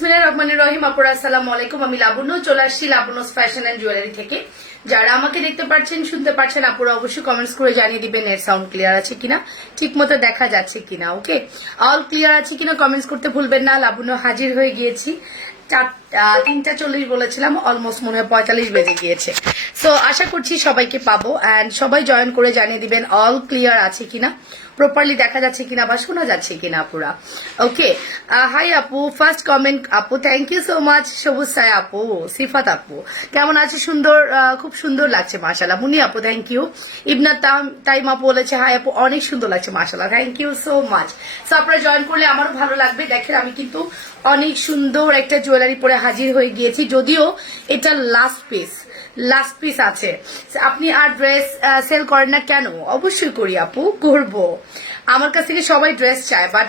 বিসমিল্লাহির রহমানির রহিম। আপুরা আসসালামু আলাইকুম। আমি লাবণ্য চলে আসছি লাবণ্যস ফ্যাশন এন্ড জুয়েলারি থেকে। যারা আমাকে দেখতে পাচ্ছেন শুনতে পাচ্ছেন আপুরা অবশ্যই কমেন্টস করে জানিয়ে দিবেন এর সাউন্ড ক্লিয়ার আছে কিনা, ঠিক মতো দেখা যাচ্ছে কিনা। ওকে, অল ক্লিয়ার আছে কিনা কমেন্টস করতে ভুলবেন না। লাবণ্য হাজির হয়ে গিয়েছি। 3:40 বলেছিলাম, অলমোস্ট মনে হয় 45 বেজে গিয়েছে। সো আশা করছি সবাইকে পাবো অ্যান্ড সবাই জয়েন করে জানিয়ে দিবেন অল ক্লিয়ার আছে কিনা, প্রপারলি দেখা যাচ্ছে কিনা বা শোনা যাচ্ছে কিনা আপুরা। ওকে, হাই আপু, ফার্স্ট কমেন্ট আপু, থ্যাংক ইউ সো মাচ। সবুজ সায় আপু, সিফাত আপু কেমন আছে? সুন্দর, খুব সুন্দর লাগছে মাশাআল্লাহ। মুনি আপু থ্যাংক ইউ। ইবনা টাইম আপু বলেছে হাই আপু, অনেক সুন্দর লাগছে মাশাআল্লাহ, thank you so much. So আপনারা জয়েন করলে আমারও ভালো লাগবে। দেখেন আমি কিন্তু অনেক সুন্দর একটা জুয়েলারি পরে হাজির হয়ে গিয়েছি, যদিও এটা লাস্ট পিস আছে। আপনি আর ড্রেস সেল করেন না কেন? অবশ্যই করি আপু, করবো। আমার কাছ থেকে সবাই ড্রেস চায়, বাট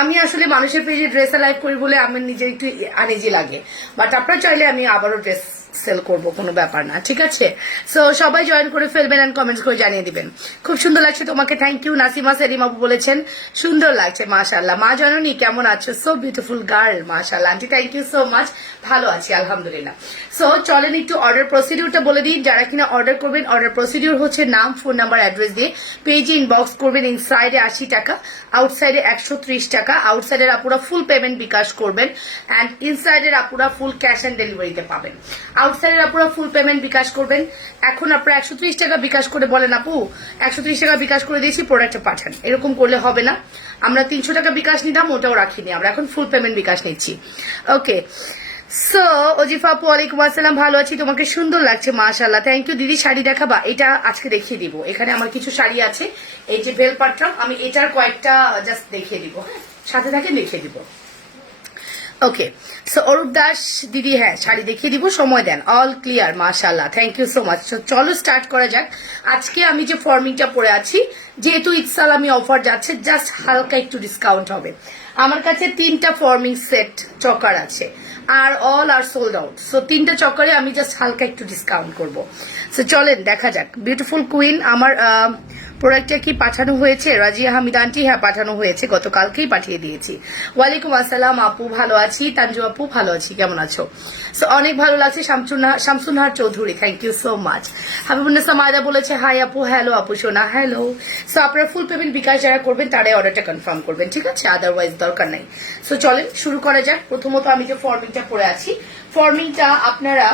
আমি আসলে মানুষের পেজে ড্রেস লাইভ করি বলে আমার নিজের একটু আনইজি লাগে। বাট আপনারা চাইলে আমি আবারও ড্রেস সেল করব, কোনো ব্যাপার না, ঠিক আছে? সো সবাই জয়েন করে ফেলবেন এন্ড কমেন্টস করে জানিয়ে দিবেন। খুব সুন্দর লাগছে তোমাকে, থ্যাংক ইউ। নাসিমা সেলিম আপু বলেছেন সুন্দর লাগছে মাশাআল্লাহ। মা জননী কেমন আছো? সো বিউটিফুল গার্ল মাশাআল্লাহ। Auntie thank you so much, ভালো আছি আলহামদুলিল্লাহ। সো চলেন একটু অর্ডার প্রসিডিউরটা বলে দিই। যারা কিনা অর্ডার করবেন, অর্ডার প্রসিডিউর হচ্ছে নাম, ফোন নাম্বার, অ্যাড্রেস দিয়ে পেজে ইনবক্স করবেন। ইনসাইডে 80 টাকা, আউটসাইডে 130 টাকা। আউটসাইডের আপুরা ফুল পেমেন্ট বিকাশ করবেন অ্যান্ড ইনসাইডের আপুরা ফুল ক্যাশ অন ডেলিভারিতে পাবেন। আউটসাইডের আপুরা ফুল পেমেন্ট বিকাশ করবেন। এখন আপনারা 130 টাকা বিকাশ করে বলেন আপু 130 টাকা বিকাশ করে দিয়েছি, প্রোডাক্টটা পাঠান, এরকম করলে হবে না। আমরা 300 টাকা বিকাশ নিতাম, ওটাও রাখিনি, আমরা এখন ফুল পেমেন্ট বিকাশ নিচ্ছি। ওকে, সো অজিফা আপু ওয়ালাইকুম আসসালাম, ভালো আছি, তোমাকে সুন্দর লাগছে মাশাআল্লাহ, থ্যাংক ইউ দিদি। শাড়ি দেখাবা? এটা আজকে দেখিয়ে দিব। এখানে আমার কিছু শাড়ি আছে, এই যে বেল পাট্টা, আমি এটার কয়েকটা জাস্ট দেখিয়ে দিব। হ্যাঁ, সাথে থাকেন, দেখিয়ে দিব। ওকে, সো অরূপ দাস দিদি, হ্যাঁ শাড়ি দেখিয়ে দিব, সময় দেন। অল ক্লিয়ার মাশাআল্লাহ, থ্যাংক ইউ সো মাচ। চলো স্টার্ট করা যাক। আজকে আমি যে ফর্মিংটা পরে আছি, যেহেতু ঈদ সালামি অফার যাচ্ছে, জাস্ট হালকা একটু ডিসকাউন্ট হবে। আমার কাছে 3টা ফর্মিং সেট চকার আছে আর all are sold out. So 3টা চকারে আমি জাস্ট হালকা একটু ডিসকাউন্ট করব। সো চলেন দেখা যাক। বিউটিফুল কুইন, আমার প্রোডাক্টটা কি পাঠানো হয়েছে? রাজিয়া হামিদ আন্টি, হ্যাঁ পাঠানো হয়েছে, গতকালকেই পাঠিয়ে দিয়েছি। ওয়ালাইকুম আসসালাম আপু, ভালো আছি। তানজু আপু ভালো আছি, কেমন আছো? সো অনেক ভালো লাগছে। Shamsunnahar Chowdhury thank you so much. Habibunnesa মায়দা বলেছে হাই আপু, হ্যালো আপু সোনা, হ্যালো। সো আপনারা ফুল পেমেন্ট বিকাশ যারা করবেন তারাই অর্ডারটা কনফার্ম করবেন, ঠিক আছে? আদারওয়াইজ দরকার নাই। সো চলেন শুরু করা যাক। প্রথমত আমি যে ফর্মিংটা পরে আছি, ফর্মিংটা আপনারা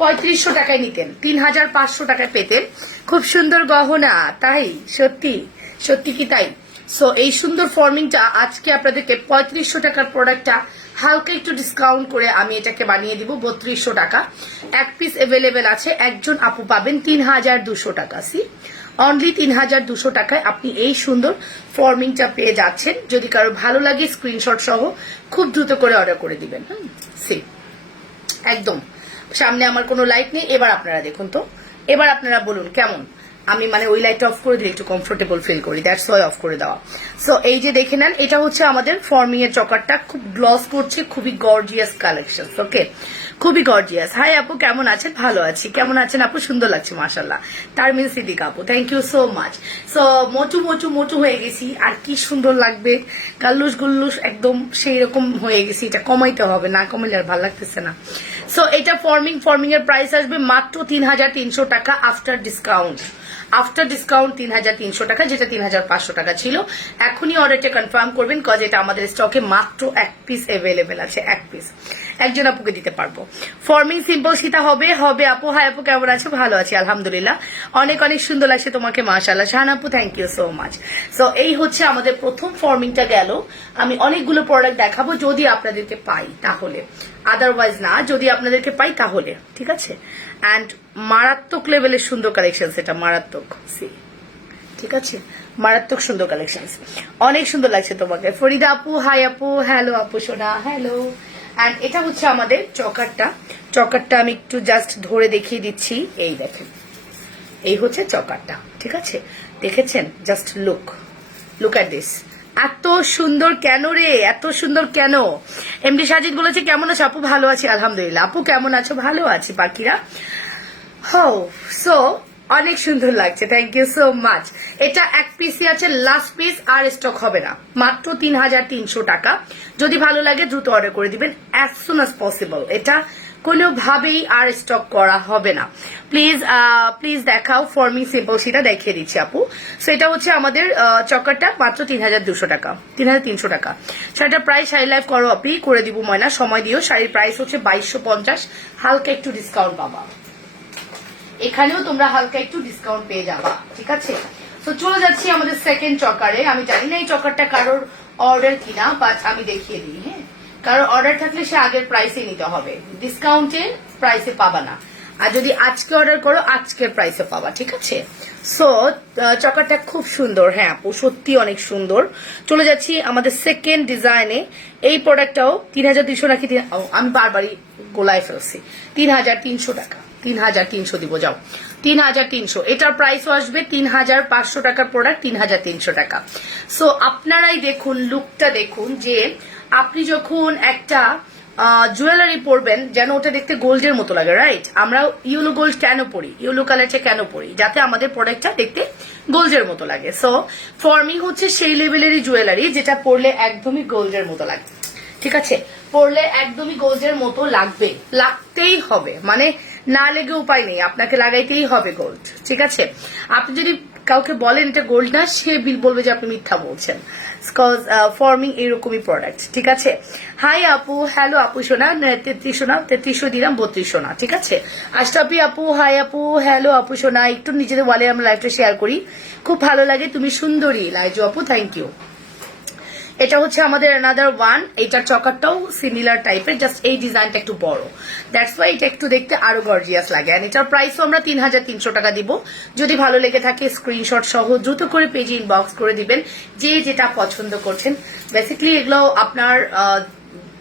3500 টাকায় নিতেন, 3500 টাকায় পেতেন। খুব সুন্দর গহনা, তাই? সত্যি সত্যি কি তাই? সো এই সুন্দর ফর্মিংটা আজকে আপনাদেরকে 3500 টাকার প্রোডাক্টটা হালকা একটু ডিসকাউন্ট করে আমি এটাকে বানিয়ে দিব 3200 টাকা। এক পিস অ্যাভেলেবেল আছে, একজন আপু পাবেন 3200 টাকা। সি অনলি 3200 টাকায় আপনি এই সুন্দর ফর্মিংটা পেয়ে যাচ্ছেন। যদি কারো ভালো লাগে স্ক্রিনশট সহ খুব দ্রুত করে অর্ডার করে দিবেন। সি একদম সামনে আমার কোনো লাইট নেই। এবার আপনারা দেখুন তো, এবার আপনারা বলুন কেমন। আমি মানে ওই লাইটটা অফ করে দিলে একটু কমফোর্টেবল ফিল করি, দ্যাটস ওয়াই অফ করে দেওয়া। সো এই যে দেখে নেন, এটা হচ্ছে আমাদের ফর্মিং এর চকারটা, খুব গ্লস করছে, খুবই গর্জিয়াস কালেকশন। ওকে, খুবই গর্জিয়াস। হাই আপু কেমন আছেন? ভালো আছি, কেমন আছেন আপু? সুন্দর লাগছে মাশাআল্লাহ। তারমিন সিদ্দিকা আপু thank you so much. So মোটু মোটু মোটু হয়ে গেছি, আর কি সুন্দর লাগবে, গাল্লুস গুল্লুস একদম সেই রকম হয়ে গেছি। এটা কমাইতে হবে, না কমাইলে আর ভালো লাগতেছে না। সো এটা ফর্মিং এর প্রাইস আসবে মাত্র 3300 টাকা আফটার ডিসকাউন্ট। 3300 টাকা, যেটা 3500 টাকা ছিল। এখনই অর্ডারটা কনফার্ম করবেন, কজ এটা আমাদের স্টকে মাত্র এক পিস অ্যাভেলেবেল আছে, এক পিস। একজন আপুকে দিতে পারবো। ফর্মিং সিম্পল সীতা হবে আপু। হাই আপু কেমন আছো? ভালো আছি আলহামদুলিল্লাহ, অনেক অনেক সুন্দর লাগছে তোমাকে মাশাআল্লাহ। শাহান আপু thank you so much. So এই হচ্ছে আমাদের প্রথম ফর্মিংটা গেল। আমি অনেকগুলো প্রোডাক্ট দেখাবো যদি আপনাদেরকে পাই তাহলে, আদারওয়াইজ না। যদি আপনাদেরকে পাই তাহলে, ঠিক আছে? অ্যান্ড মারাত্মক লেভেলের সুন্দর কালেকশন, এটা মারাত্মক। সি ঠিক আছে, মারাত্মক সুন্দর কালেকশন, অনেক সুন্দর লাগছে তোমাকে। ফরিদা আপু হাই আপু, হ্যালো আপু সোনা, হ্যালো। অ্যান্ড এটা হচ্ছে আমাদের চকারটা আমি একটু জাস্ট ধরে দেখিয়ে দিচ্ছি। এই দেখেন, এই হচ্ছে চকারটা, ঠিক আছে? দেখেছেন? Just look at this. এত সুন্দর কেন রে, এত সুন্দর কেন? এমডি সাজিদ বলেছে কেমন আছো আপু? ভালো আছি আলহামদুলিল্লাহ। আপু কেমন আছো? ভালো আছি পাখিরা। সো অনেক সুন্দর লাগছে, থ্যাংক ইউ সো মাচ। এটা এক পিসই আছে, লাস্ট পিস, আর স্টক হবে না। মাত্র 3300 টাকা। যদি ভালো লাগে দ্রুত অর্ডার করে দিবেন অ্যাজ সুন অ্যাজ পসিবল। এটা কোনোভাবেই আর স্টক করা হবে না। প্লিজ প্লিজ দেখাও ফর মি সিম্পল, সেটা দেখিয়ে দিচ্ছি আপু। সেটা হচ্ছে আমাদের চকারটা মাত্র 3200 টাকা, 3300 টাকা। শাড়িটার প্রাইস শাড়ি লাইভ করো আপনি, করে দিব ময়না, সময় দিও। শাড়ির প্রাইস হচ্ছে 2250, হালকা একটু ডিসকাউন্ট পাবা। এখানেও তোমরা হালকা একটু ডিসকাউন্ট পেয়ে যাবা, ঠিক আছে। তো চলে যাচ্ছি আমাদের সেকেন্ড চকারে। আমি জানি না এই চকারটা কারোর অর্ডার কিনা, বাট আমি দেখিয়ে দিই। হ্যাঁ, কারোর অর্ডার থাকলে সে আগের প্রাইসে নিতে হবে, ডিসকাউন্টের প্রাইসে পাবা না। আর যদি আজকে অর্ডার করো আজকের প্রাইসে পাবা, ঠিক আছে। সো চকারটা খুব সুন্দর, হ্যাঁ আপু সত্যি অনেক সুন্দর। চলে যাচ্ছি আমাদের সেকেন্ড ডিজাইনে। এই প্রোডাক্টটাও 3200 নাকি আমি বারবারই গোলায় ফেলছি। 3300 টাকা, 3300 দিব, যাও 3300। এটার প্রাইসও আসবে 3500 টাকার প্রোডাক্ট, 3300 টাকা। সো আপনারাই দেখুন, লুকটা দেখুন, যে আপনি যখন একটা জুয়েলারি পরবেন যেন ওটা দেখতে গোল্ডের মতো লাগে, রাইট। আমরা ইয়েলো গোল্ড কেন পরি, ইয়েলো কালারটা কেন পরি, যাতে আমাদের প্রোডাক্টটা দেখতে গোল্ডের মতো লাগে। সো ফর মি হচ্ছে সেই লেভেলেরই জুয়েলারি যেটা পরলে একদমই গোল্ডের মতো লাগে, ঠিক আছে। পরলে একদমই গোল্ডের মতো লাগবে, লাগতেই হবে, মানে না লেগে উপায় নেই, আপনাকে লাগাইতেই হবে গোল্ড, ঠিক আছে। আপনি যদি কাউকে বলেন এটা গোল্ড না, সে বলবে যে আপনি মিথ্যা বলছেন। ফর্মিং এরকমই প্রোডাক্ট, ঠিক আছে। হাই আপু, হ্যালো আপু সোনা, 3300 না, 3300 দিলাম, 3200 না, ঠিক আছে। আশরাফি আপু, হাই আপু, হ্যালো আপু সোনা, একটু নিজেদের ওয়ালে আমরা লাইভটা শেয়ার করি, খুব ভালো লাগে, তুমি সুন্দরী লাইজু আপু, থ্যাংক ইউ। এটা হচ্ছে আমাদের অ্যানাদার ওয়ান। এটার চকারটাও সিমিলার টাইপের, জাস্ট এই ডিজাইনটা একটু বড়, দ্যাটস ওয়াই এটা একটু দেখতে আরো গর্জিয়াস লাগে। এন্ড এটার প্রাইসও আমরা 3300 টাকা দিব। যদি ভালো লেগে থাকে স্ক্রিনশট সহ দ্রুত করে পেজে ইনবক্স করে দিবেন, যে যেটা পছন্দ করছেন। বেসিক্যালি এগুলো আপনার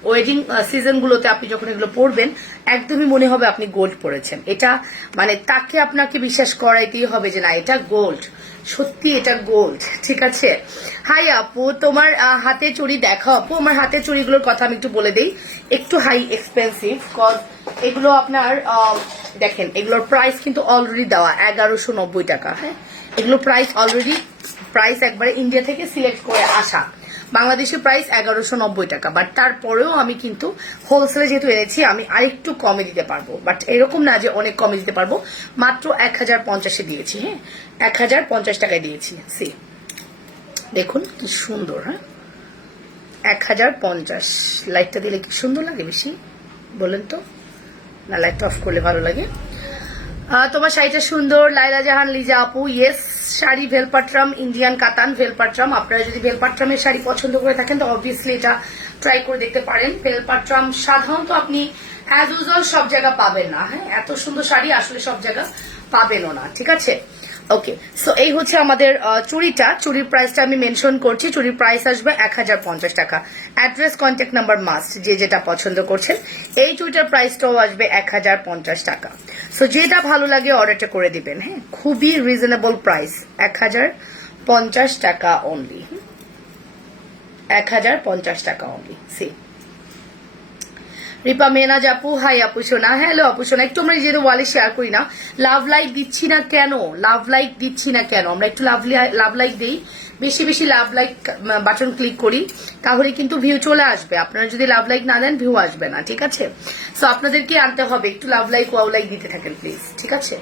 ওয়েডিং সিজন গুলোতে আপনি যখন এগুলো পরবেন একদমই মনে হবে আপনি গোল্ড পরেছেন। এটা মানে তাকে আপনাকে বিশ্বাস করাইতেই হবে যে না এটা গোল্ড, সত্যি এটা গোল্ড, ঠিক আছে। হাই আপু, তোমার হাতে চুড়ি দেখাও আপু। আমার হাতে চুড়িগুলোর কথা আমি একটু বলে দিই, একটু হাই এক্সপেন্সিভ, কজ এগুলো আপনার দেখেন এগুলোর প্রাইস কিন্তু অলরেডি দেওয়া 1190 টাকা। হ্যাঁ, এগুলো প্রাইস অলরেডি, প্রাইস একবারে ইন্ডিয়া থেকে সিলেক্ট করে আসা। বাংলাদেশের প্রাইস 1190 টাকা, বাট তারপরেও আমি কিন্তু হোলসেলে যেহেতু এনেছি আমি আরেকটু কমে দিতে পারবো, বাট এরকম না যে অনেক কমে দিতে পারবো। মাত্র 1050 দিয়েছি, হ্যাঁ 1050 টাকায় দিয়েছি। সি দেখুন কি সুন্দর, হ্যাঁ 1050। লাইটটা দিলে কি সুন্দর লাগে বেশি বলেন তো, না লাইটটা অফ করলে ভালো লাগে। তোমার শাড়িটা সুন্দর, লাইলা জাহান লিজা আপু, ইয়েস। শাড়ি ভেলপাট্রাম, ইন্ডিয়ান কাতান ভেলপাট্রাম। আপনারা যদি ভেলপাট্রামের শাড়ি পছন্দ করে থাকেন তো অবভিয়াসলি এটা ট্রাই করে দেখতে পারেন। ভেলপাট্রাম সাধারণত আপনি অ্যাজ ইউজুয়াল সব জায়গা পাবেন না, হ্যাঁ এত সুন্দর শাড়ি আসলে সব জায়গা পাবেনও না, ঠিক আছে। ওকে, সো এই হচ্ছে আমাদের চুড়িটা। চুড়ির প্রাইসটা আমি মেনশন করছি, চুড়ির প্রাইস আসবে 1050 টাকা। অ্যাড্রেস কন্ট্যাক্ট নাম্বার মাস্ট, যে যেটা পছন্দ করছেন। এই চুড়িটার প্রাইসটাও আসবে 1050 টাকা। সো যেটা ভালো লাগে অর্ডারটা করে দিবেন, হ্যাঁ খুবই রিজনেবল প্রাইস, 1050 টাকা অনলি, 1050 টাকা অনলি। সি রিপা মেনাজ আপু, হাই আপু সোনা, হ্যালো আপু সোনা। একটু আমরা নিজেদের ওয়ালে শেয়ার করি না, লাভ লাইক দিচ্ছি না কেন, লাভ লাইক দিচ্ছি না কেন, আমরা একটু লাভ লাইক দেই, বেশি বেশি লাভ লাইক বাটন ক্লিক করি, তাহলে কিন্তু ভিউ চলে আসবে। আপনারা যদি লাভ লাইক না দেন ভিউ আসবে না, ঠিক আছে। সো আপনাদেরকে আনতে হবে, একটু লাভ লাইক ওয়াও লাইক দিতে থাকেন প্লিজ, ঠিক আছে।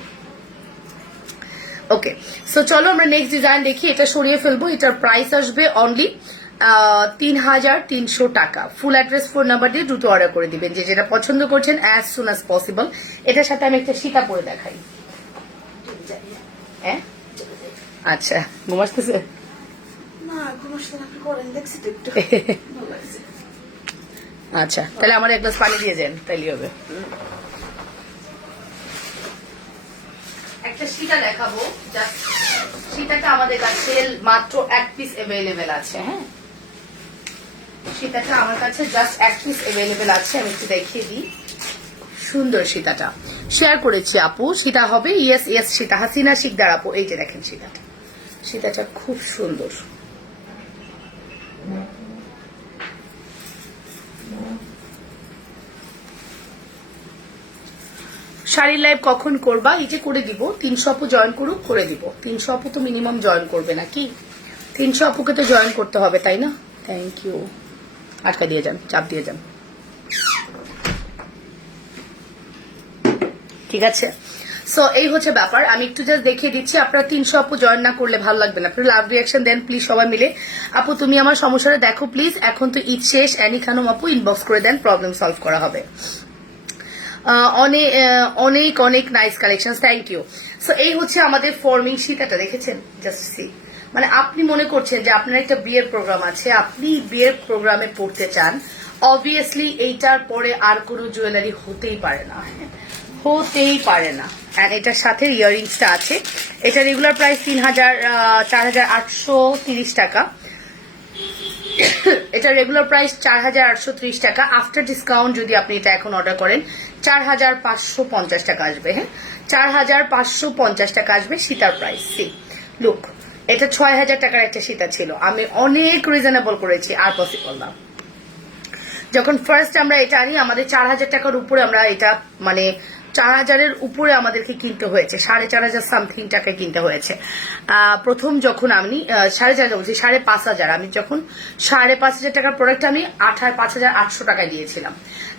ওকে, সো চলো আমরা নেক্সট ডিজাইন দেখি। এটা সরিয়ে ফেলবো, এটার প্রাইস আসবে অনলি 3300 টাকা। ফুল অ্যাড্রেস ফোন নাম্বার দিয়ে দ্রুত অর্ডার করে দিবেন, যে যেটা পছন্দ করছেন অ্যাজ সুন অ্যাজ পসিবল। এটার সাথে আমি একটা সীতা পরে দেখাই। হ্যাঁ আচ্ছা, ঘুমাসতেছে আচ্ছা, তাহলে আমার এক গ্লাস পানি দিয়ে যান, তাইলে হবে। একটা সীতা দেখাবো, সীতাটা আমাদের কাছে মাত্র এক পিস অ্যাভেলেবেল আছে। হ্যাঁ, সীতাটা আমার কাছে জাস্ট এক পিস অ্যাভেলেবেল আছে, আমি একটু দেখিয়ে দিই। সুন্দর সীতাটা শেয়ার করেছি আপু, সীতা হবে, ইয়েস ইয়েস সীতা, হাসিনা শিকদার আপু। এই যে দেখেন সীতাটা, সীতাটা খুব সুন্দর। শাড়ির লাইভ কখন করবা? এই যে করে দিব, 300 আপু জয়েন করুক, করে দিব। 300 আপু তো মিনিমাম জয়েন করবে নাকি? 300 আপুকে তো জয়েন করতে হবে, তাই না? Thank you. আটকা দিয়ে যান, চাপ দিয়ে যান, ঠিক আছে? সো এই হচ্ছে ব্যাপার। আমি একটু জাস্ট দেখিয়ে দিচ্ছি। আপনারা 300 আপু জয়েন না করলে ভালো লাগবে না। আপনারা লাভ রিয়াকশন দেন প্লিজ সবাই মিলে। আপু তুমি আমার সমস্যাটা দেখো প্লিজ, এখন তো ঈদ শেষ। অ্যানি খানম আপু ইনবক্স করে দেন, প্রবলেম সলভ করা হবে। অনেক অনেক অনেক nice collection, thank you. So এই হচ্ছে আমাদের ফর্মিং শীতাটা, দেখেছেন? জাস্ট সি, মানে আপনি মনে করছেন যে আপনার একটা বিয়ের প্রোগ্রাম আছে, আপনি বিয়ের প্রোগ্রামে পড়তে চান, অবভিয়াসলি এইটার পরে আর কোনো জুয়েলারি হতেই পারে না, হতেই পারে না। অ্যান্ড এটার সাথে ইয়াররিংসটা আছে। এটা রেগুলার প্রাইস 4,830 টাকা। এটা রেগুলার প্রাইস 4,830 টাকা। আফটার ডিসকাউন্ট যদি আপনি এটা এখন অর্ডার করেন 4,550 টাকা আসবে। হ্যাঁ, 4,550 টাকা আসবে সীতার প্রাইস। সি লুক, এটা 6,000 টাকার একটা সীতা ছিল, আমি অনেক রিজনেবল করেছি, আর পসিবল না। যখন ফার্স্ট আমরা এটা আনি আমাদের 4,000 টাকার উপরে, আমরা এটা মানে 4,000-এর উপরে আমাদেরকে কিনতে হয়েছে, 4,500 সামথিং টাকায় কিনতে হয়েছে। প্রথম যখন আমি 4,500 বলছি, 5,500, আমি যখন 5,500 টাকার প্রোডাক্ট আমি 5,800 টাকায় দিয়েছিলাম।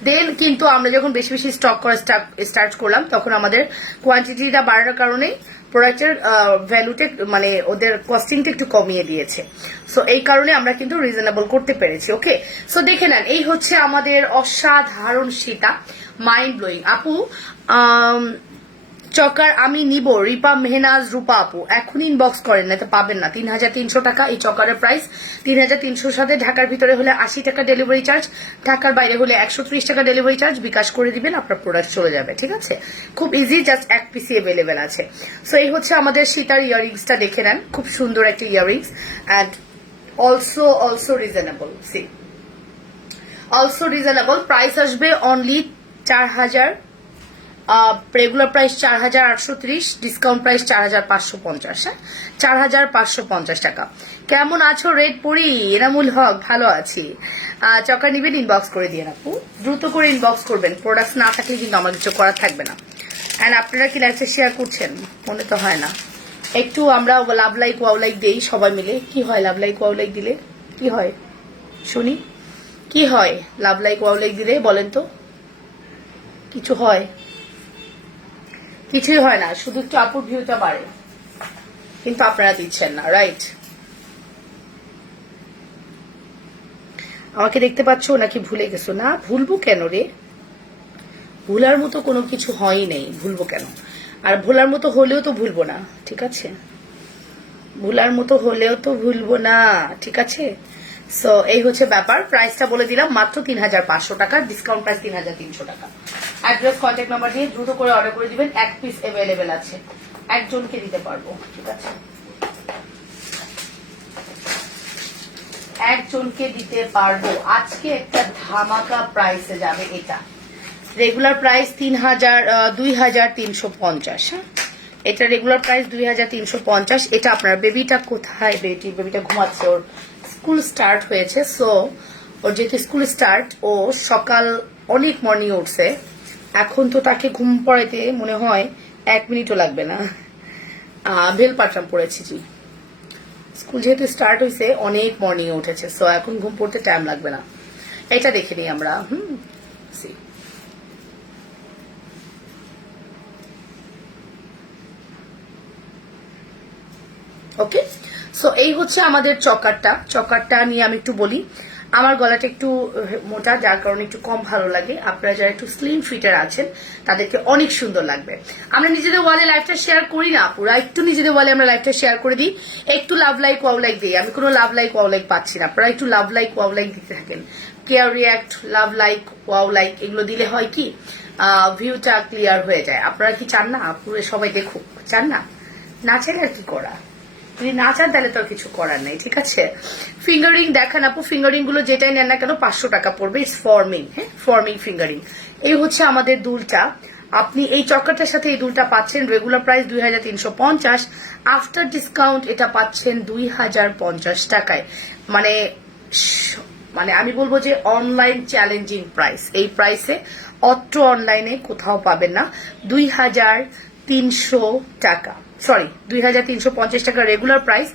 দেন কিন্তু আমরা যখন বেশি বেশি স্টক করা স্টার্ট করলাম, তখন আমাদের কোয়ান্টিটিটা বাড়ার কারণে প্রোডাক্টের ভ্যালুতে মানে ওদের কস্টিংটা একটু কমিয়ে দিয়েছে। সো এই কারণে আমরা কিন্তু রিজনেবল করতে পেরেছি। ওকে, সো দেখে নেন, এই হচ্ছে আমাদের অসাধারণ সীতা, মাইন্ড ব্লোয়িং। আপু চকার আমি নিব, রিপা মেহনাজ রূপা আপু এখন ইনবক্স করেন, না তো পাবেন না। 3,300 টাকা এই চকারের প্রাইস। 3,300 সাথে ঢাকার ভিতরে হলে 80 টাকা ডেলিভারি চার্জ, ঢাকার বাইরে হলে 130 টাকা ডেলিভারি চার্জ। বিকাশ করে দিবেন, আপনার প্রোডাক্ট চলে যাবে, ঠিক আছে? খুব ইজি, জাস্ট এক পিসি অ্যাভেলেবেল আছে। সো এই হচ্ছে আমাদের সীতার ইয়াররিংসটা, দেখে নেন, খুব সুন্দর একটা earrings and also reasonable. See also reasonable, price আসবে only 4,000, regular price 4,830, discount price 4,550। হ্যাঁ, 4,550 টাকা। কেমন আছো রেড পরি? এনামুল হক ভালো আছি। চকা নিবেন, ইনবক্স করে দিয়ে আপু, দ্রুত করে ইনবক্স করবেন। প্রোডাক্ট না থাকলে কিন্তু আমার কিছু করার থাকবে না। অ্যান্ড আপনারা কি লাইফে শেয়ার করছেন? মনে তো হয় না। একটু আমরা লাভ লাইক ওয়াও লাইক দেই সবাই মিলে। কি হয় লাভ লাইক ওয়াও লাইক দিলে? কি হয় শুনি, কি হয় লাভ লাইক ওয়াও লাইক দিলে? বলেন তো, কিছু হয়? কিছুই হয় না, শুধু একটু আপুর ভিউটা বাড়ে, কিন্তু আপনারা দিচ্ছেন না, রাইট? আমাকে দেখতে পাচ্ছ নাকি ভুলে গেছো? না, ভুলবো কেন রে? ভুলার মতো কোনো কিছু হয়ই নেই, ভুলবো কেন? আর ভোলার মতো হলেও তো ভুলবো না, ঠিক আছে? ভুলার মতো হলেও তো ভুলবো না, ঠিক আছে? সো এই হচ্ছে ব্যাপার। প্রাইসটা বলে দিলাম, মাত্র 3,500 টাকা, ডিসকাউন্ট প্রাইস 3,300 টাকা। অ্যাড্রেস কন্ট্যাক্ট নাম্বার দিয়ে দ্রুত করে অর্ডার করে দিবেন। এক পিস অ্যাভেলেবেল আছে, একজনকে দিতে পারবো, ঠিক আছে? একজনকে দিতে পারবো। আজকে একটা ধামাকা প্রাইসে যাবে এটা। Regular price 2,350। হ্যাঁ, এটা রেগুলার প্রাইস 2,350। এটা আপনার বেবিটা কোথায়? বেবিটা ঘুমাচ্ছে, ওর স্কুল স্টার্ট হয়েছে। সো ওর যেহেতু স্কুল স্টার্ট, ও সকাল অনেক মর্নিং উঠছে, এখন তো তাকে ঘুম পড়াইতে মনে হয় 1 মিনিটও লাগবে না। বেল পাট্রাম পড়েছি জি, স্কুল যেহেতু স্টার্ট হয়েছে অনেক মর্নিং উঠেছে, সো এখন ঘুম পড়তে টাইম লাগবে না। এটা দেখে নিই আমরা। সি ওকে, সো এই হচ্ছে আমাদের চকারটা নিয়ে আমি একটু বলি। আমার গলাটা একটু মোটা, যার কারণে একটু কম ভালো লাগে। আপনারা যারা একটু স্লিম ফিটার আছেন তাদেরকে অনেক সুন্দর লাগবে। আমরা নিজেদের ওয়ালে লাইফটা শেয়ার করি না পুরা, একটু নিজেদের ওয়ালে আমরা লাইফটা শেয়ার করে দিই, একটু লাভ লাইক ওয়াও লাইক দিই। আমি কোনো লাভ লাইক ওয়াও লাইক পাচ্ছি না, আপনারা একটু লাভ লাইক ওয়াও লাইক দিতে থাকেন। Care react, love like, wow like, এগুলো দিলে হয় কি ভিউটা ক্লিয়ার হয়ে যায়। আপনারা কি চান না পুরো সবাই দেখুক? চান না? না চাইলে আর কি করা, যদি না চান তাহলে তো আর কিছু করার নেই, ঠিক আছে? ফিঙ্গারিং দেখান আপু, ফিঙ্গারিং গুলো যেটাই নেন না কেন 500 টাকা পড়বে। ইটস ফর্মিং, হ্যাঁ, ফর্মিং ফিঙ্গারিং। এই হচ্ছে আমাদের দুলটা। আপনি এই চক্করটার সাথে এই দুলটা পাচ্ছেন রেগুলার প্রাইস 2,350, আফটার ডিসকাউন্ট এটা পাচ্ছেন 2,050 টাকায়। মানে আমি বলবো যে অনলাইন চ্যালেঞ্জিং প্রাইস। এই প্রাইসে অত্র অনলাইনে কোথাও পাবেন না। 2300 টাকা, সরি 2350 টাকা রেগুলার প্রাইস,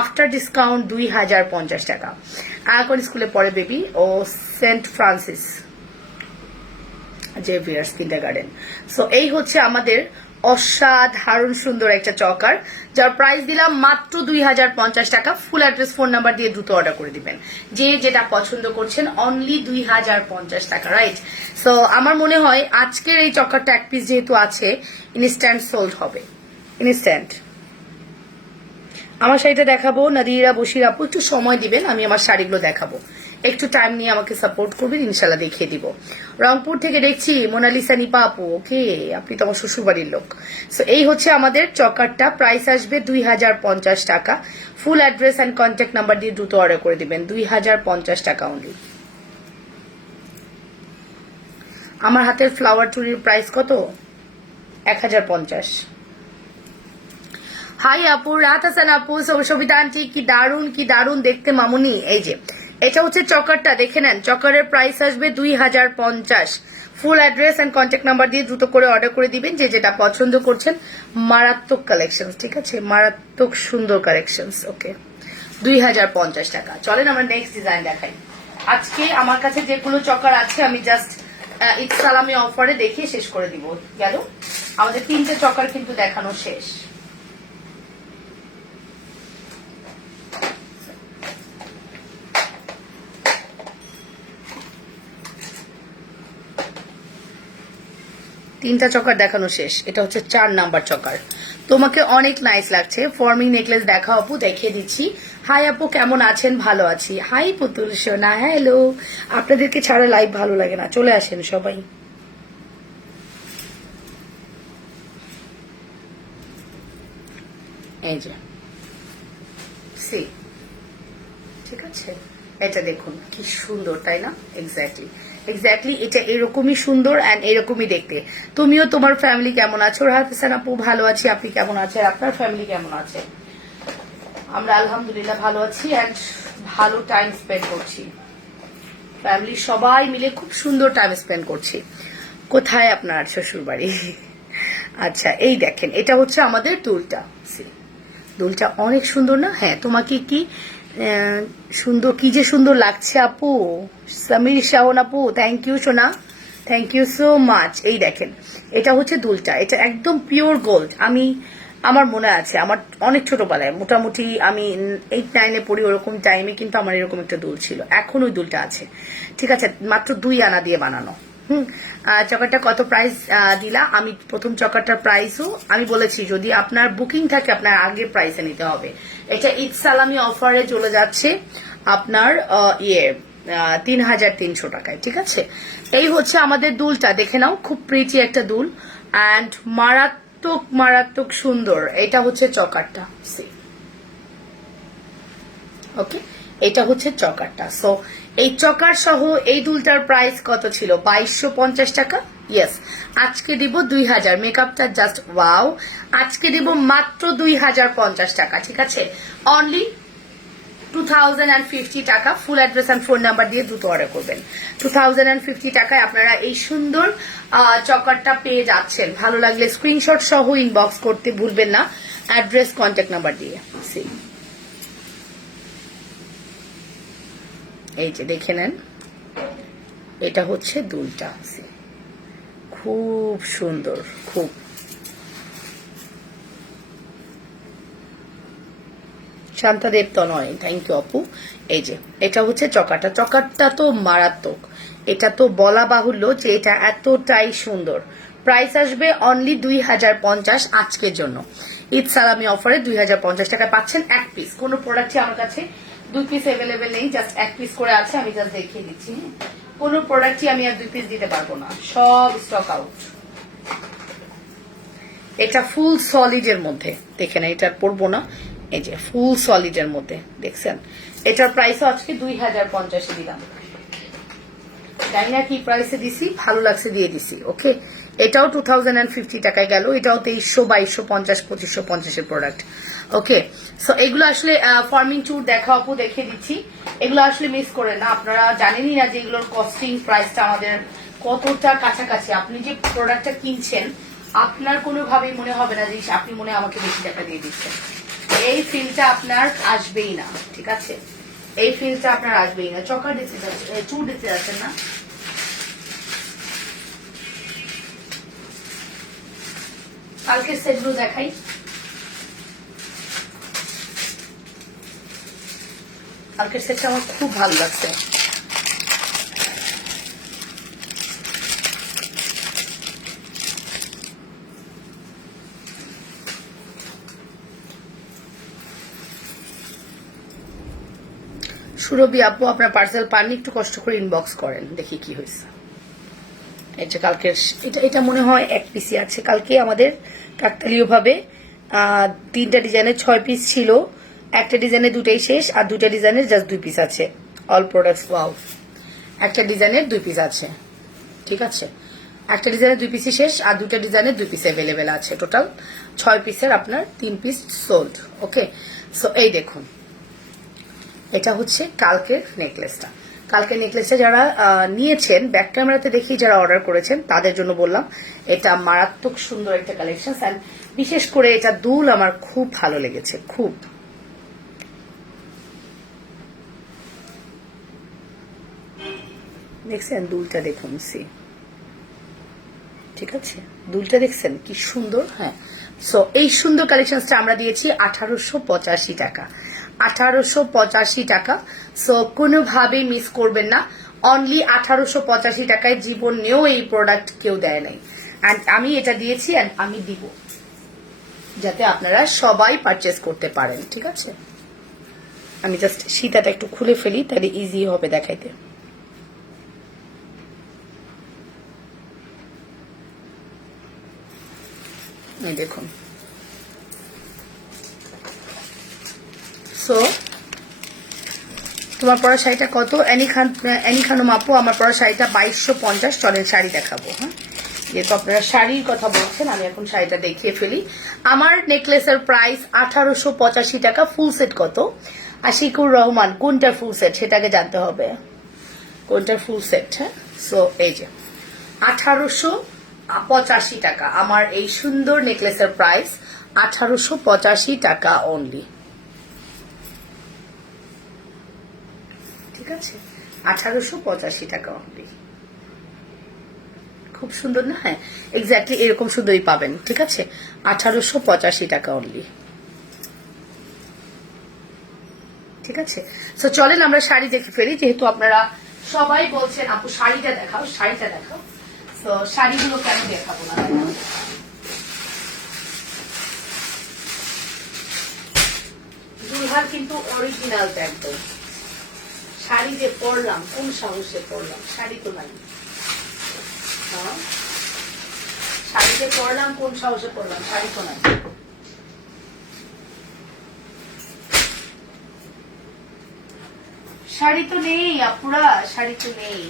আফটার ডিসকাউন্ট 2050 টাকা। এখন স্কুলে পড়ে বেবি ও Saint Francis Xavier's kindergarten. So এই হচ্ছে আমাদের অসাধারণ সুন্দর একটা চকার, যার প্রাইস দিলাম মাত্র 2050 টাকা। ফুল অ্যাড্রেস ফোন নাম্বার দিয়ে দ্রুত অর্ডার করে দিবেন, যে যেটা পছন্দ করছেন। অনলি 2050 টাকা, রাইট? সো আমার মনে হয় আজকের এই চকারটা এক পিস যেহেতু আছে, ইনস্ট্যান্ট সোল্ড হবে, ইনস্ট্যান্ট। আমার শাড়িটা দেখাবো, নাদিরা বশির আপু একটু সময় দিবেন, আমি আমার শাড়িগুলো দেখাবো, একটু টাইম নিয়ে আমাকে সাপোর্ট করবেন, ইনশাল্লাহ দেখিয়ে দিব। রংপুর থেকে দেখছি মোনালিসা নিপা আপু, ওকে, আপনি তো আমার শ্বশুর বাড়ির লোক। সো এই হচ্ছে আমাদের চকারটা, প্রাইস আসবে 2050 টাকা। Full address and contact number দিয়ে দ্রুত অর্ডার করে দিবেন, 2050 টাকা অনলি। আমার হাতের ফ্লাওয়ার চুরির প্রাইস কত? 1050। হাই আপু, রাত হাসান আপু, সবিতা আন্টি, কি দারুন দেখতে মামুনি। এই যে এটা হচ্ছে চকারটা, দেখে নেন, চকারের প্রাইস আসবে 2050। Full address and contact number দিয়ে দ্রুত করে অর্ডার করে দিবেন, যে যেটা পছন্দ করছেন। মারাত্মক কালেকশন, ঠিক আছে, মারাত্মক সুন্দর কালেকশন। ওকে, 2050 টাকা। চলেন আমরা নেক্সট ডিজাইন দেখাই। আজকে আমার কাছে যেগুলো চকার আছে আমি জাস্ট ঈদ সালামি অফারে দেখিয়ে শেষ করে দিব। গেল আমাদের 3টে চকার কিন্তু দেখানো শেষ। তিনটা চকার দেখানো শেষ, এটা হচ্ছে 4 নাম্বার চকার। তোমাকে অনেক নাইস লাগছে, ফর্মিং নেকলেস দেখা আপু, দেখিয়ে দিচ্ছি। হাই আপু, কেমন আছেন? ভালো আছি। হাই পুতুল সোনা, হ্যালো। আপনাদেরকে ছাড়া লাইভ ভালো লাগে না, চলে আসেন সবাই। এই যে সি, ঠিক আছে, এটা দেখুন কি সুন্দর, তাই না? এক্স্যাক্টলি এটা এরকমই সুন্দর অ্যান্ড এরকমই দেখতে। তুমিও, তোমার ফ্যামিলি কেমন আছো? রাহাত হাসান আপু, ভালো আছি, আপনি কেমন আছেন? আপনার ফ্যামিলি কেমন আছে? আমরা আলহামদুলিল্লাহ ভালো আছি অ্যান্ড ভালো টাইম স্পেন্ড করছি, ফ্যামিলি সবাই মিলে খুব সুন্দর টাইম স্পেন্ড করছি। কোথায় আপনার শ্বশুর বাড়ি? আচ্ছা, এই দেখেন, এটা হচ্ছে আমাদের দুলটা। দুলটা অনেক সুন্দর না? হ্যাঁ, তোমাকে কি সুন্দর, কি যে সুন্দর লাগছে আপু। সামির শাওন আপু, থ্যাংক ইউ সোনা, থ্যাংক ইউ সো মাচ। এই দেখেন, এটা হচ্ছে দুলটা, এটা একদম পিওর গোল্ড। আমার মনে আছে, আমার অনেক ছোটবেলায়, মোটামুটি আমি 8-9-এ পড়ি, ওরকম টাইমে কিন্তু আমার এরকম একটা দুল ছিল, এখন ওই দুলটা আছে, ঠিক আছে, মাত্র 2 আনা দিয়ে বানানো। চকারটা কত প্রাইস দিলা? আমি প্রথম চকারটার প্রাইসও আমি বলেছি, যদি আপনার বুকিং থাকে আপনার আগে প্রাইসে নিতে হবে। এটা ঈদ সালামি অফারে চলে যাচ্ছে আপনার 3300 টাকায়, ঠিক আছে। এই হচ্ছে আমাদের দুলটা, দেখে নাও, খুব প্রিটি একটা দুল অ্যান্ড মারাত্মক সুন্দর। এটা হচ্ছে চকারটা, ওকে, এটা হচ্ছে চকারটা। সো এই চকার সহ এই দুলটার প্রাইস কত ছিল? 2250 টাকা। ইয়েস, আজকে দিব 2000। মেকআপটা জাস্ট ওয়াও, আজকে দিব মাত্র 2050 টাকা, ঠিক আছে। অনলি 2050 টাকা। Full address and phone number দিয়ে দ্রুত অর্ডার করবেন। 2050 টাকায় আপনারা এই সুন্দর চকারটা পেয়ে যাচ্ছেন। ভালো লাগলে স্ক্রিনশট সহ ইনবক্স করতে ভুলবেন না, অ্যাড্রেস কন্ট্যাক্ট নাম্বার দিয়ে। এই যে দেখে নেন, এটা হচ্ছে দুলটা, খুব সুন্দর, খুব। শান্তাদেব তনয়, থ্যাংক ইউ আপু। এই যে এটা হচ্ছে চকারটা, চকারটা তো মারাত্মক, এটা তো বলা বাহুল্য যে এটা এতটাই সুন্দর। প্রাইস আসবে অনলি 2050 আজকের জন্য। ঈদ সালামি অফারে 2050 টাকা পাচ্ছেন এক পিস। কোনো প্রোডাক্টই আমার কাছে 2 পিস অ্যাভেলেবেল নেই, জাস্ট 1 পিস করে আছে, আমি জাস্ট দেখিয়ে দিচ্ছি। কোনো প্রোডাক্টই আমি আর 2 পিস দিতে পারবো না, সব স্টক আউট। এটা ফুল সলিডের মধ্যে, দেখেন, এটা পরবো না, এই যে ফুল সলিডের মধ্যে দেখছেন। এটার প্রাইসও আজকে 2050 দিলাম, জানি না কি প্রাইসে দিছি, ভালো লাগছে দিয়ে দিছি। ওকে, এটাও 2050 টাকায় গেল, এটাও 2300, 2250, 2550 এর প্রোডাক্ট। ওকে, সো এগুলো আসলে ফর্মিং চুর দেখা আপু দেখিয়ে দিচ্ছি, এগুলো আসলে মিস করে না, আপনারা জানেনই না যে এগুলোর কস্টিং প্রাইসটা আমাদের কতটা কাছাকাছি। আপনি যে প্রোডাক্টটা কিনছেন আপনার কোনোভাবেই মনে হবে না যে আপনি মনে আমাকে বেশি টাকা দিয়ে দিচ্ছেন। এই ফিলটা আপনার আসবেই না, ঠিক আছে? এই ফিলটা আপনার আসবেই না। চকার দিতে যাচ্ছে, চুর দিতে যাচ্ছেন না। কালকের সেটগুলো দেখাই। কালকের সেটটা আমার খুব ভালো লাগছে। সুরভি আপু আপনার পার্সেল পাননি, একটু কষ্ট করে ইনবক্স করেন, দেখি কি হয়েছে। এটা কালকের, এটা মনে হয় এক পিসি আছে। কালকে আমাদের কাকতালীয় ভাবে 3টা ডিজাইনের 6 পিস ছিল, একটা ডিজাইনে 2টাই শেষ, আর 2টা ডিজাইনের জাস্ট 2 পিস আছে। All products wow. একটা ডিজাইনের 2 পিস আছে, ঠিক আছে? একটা ডিজাইনের 2 পিসই শেষ, আর 2টা ডিজাইনের 2 পিস অ্যাভেলেবেল আছে। টোটাল 6 পিসের আপনার 3 পিস সোল্ড। ওকে, সো এই দেখুন, এটা হচ্ছে কালকের নেকলেসটা। কালকের নেকলেসটা যারা নিয়েছেন, ব্যাক ক্যামেরাতে দেখি যারা অর্ডার করেছেন তাদের জন্য বললাম এটা মারাত্মক সুন্দর একটা কালেকশন। অ্যান্ড বিশেষ করে এটা দুল আমার খুব ভালো লেগেছে, খুব। দেখছেন দুলটা, দেখুন সি, ঠিক আছে? দুলটা দেখছেন কি সুন্দর। হ্যাঁ, সো এই সুন্দর কালেকশনটা আমরা দিয়েছি 1885 টাকা। 1885 টাকা। সো কোনোভাবেই মিস করবেন না। অনলি 1885 টাকায় জীবনেও এই প্রোডাক্ট কেউ দেয় নাই। অ্যান্ড আমি এটা দিয়েছি, অ্যান্ড আমি দিব, যাতে আপনারা সবাই পারচেস করতে পারেন, ঠিক আছে? আমি জাস্ট সীতাটা একটু খুলে ফেলি, তাহলে ইজি হবে দেখাইতে। এই দেখুন। সো তোমার পরা শাড়িটা কত? অ্যানি খানম আপু, আমার পরা শাড়িটা 2250। চলেন শাড়ি দেখাবো। হ্যাঁ, যেহেতু আপনারা শাড়ির কথা বলছেন, আমি এখন শাড়িটা দেখিয়ে ফেলি। আমার নেকলেসের প্রাইস 1885 টাকা। ফুল সেট কত? আশিকুর রহমান, কোনটা ফুল সেট সেটাকে জানতে হবে, কোনটার ফুল সেট। হ্যাঁ, সো এই যে 1885 টাকা আমার এই সুন্দর নেকলেসের প্রাইস। 1885 টাকা অনলি, ঠিক আছে? 1885 টাকা অনলি। খুব সুন্দর না? হ্যাঁ, এক্স্যাক্টলি এরকম সুন্দরই পাবেন, ঠিক আছে? 1885 টাকা অনলি, ঠিক আছে? সো চলেন আমরা শাড়ি দেখে ফেলি, যেহেতু আপনারা সবাই বলছেন আপু শাড়িটা দেখাও, শাড়িটা দেখাও। সো শাড়িগুলো কেন দেখাবো না? দুলহার কিন্তু অরিজিনালটা একদম। শাড়ি যে পরলাম, কোন সাহসে পরলাম? শাড়ি তো নাই। শাড়ি যে পরলাম, কোন সাহসে পরলাম? শাড়ি তো নাই। শাড়ি তো নেই আপুরা, শাড়ি তো নেই।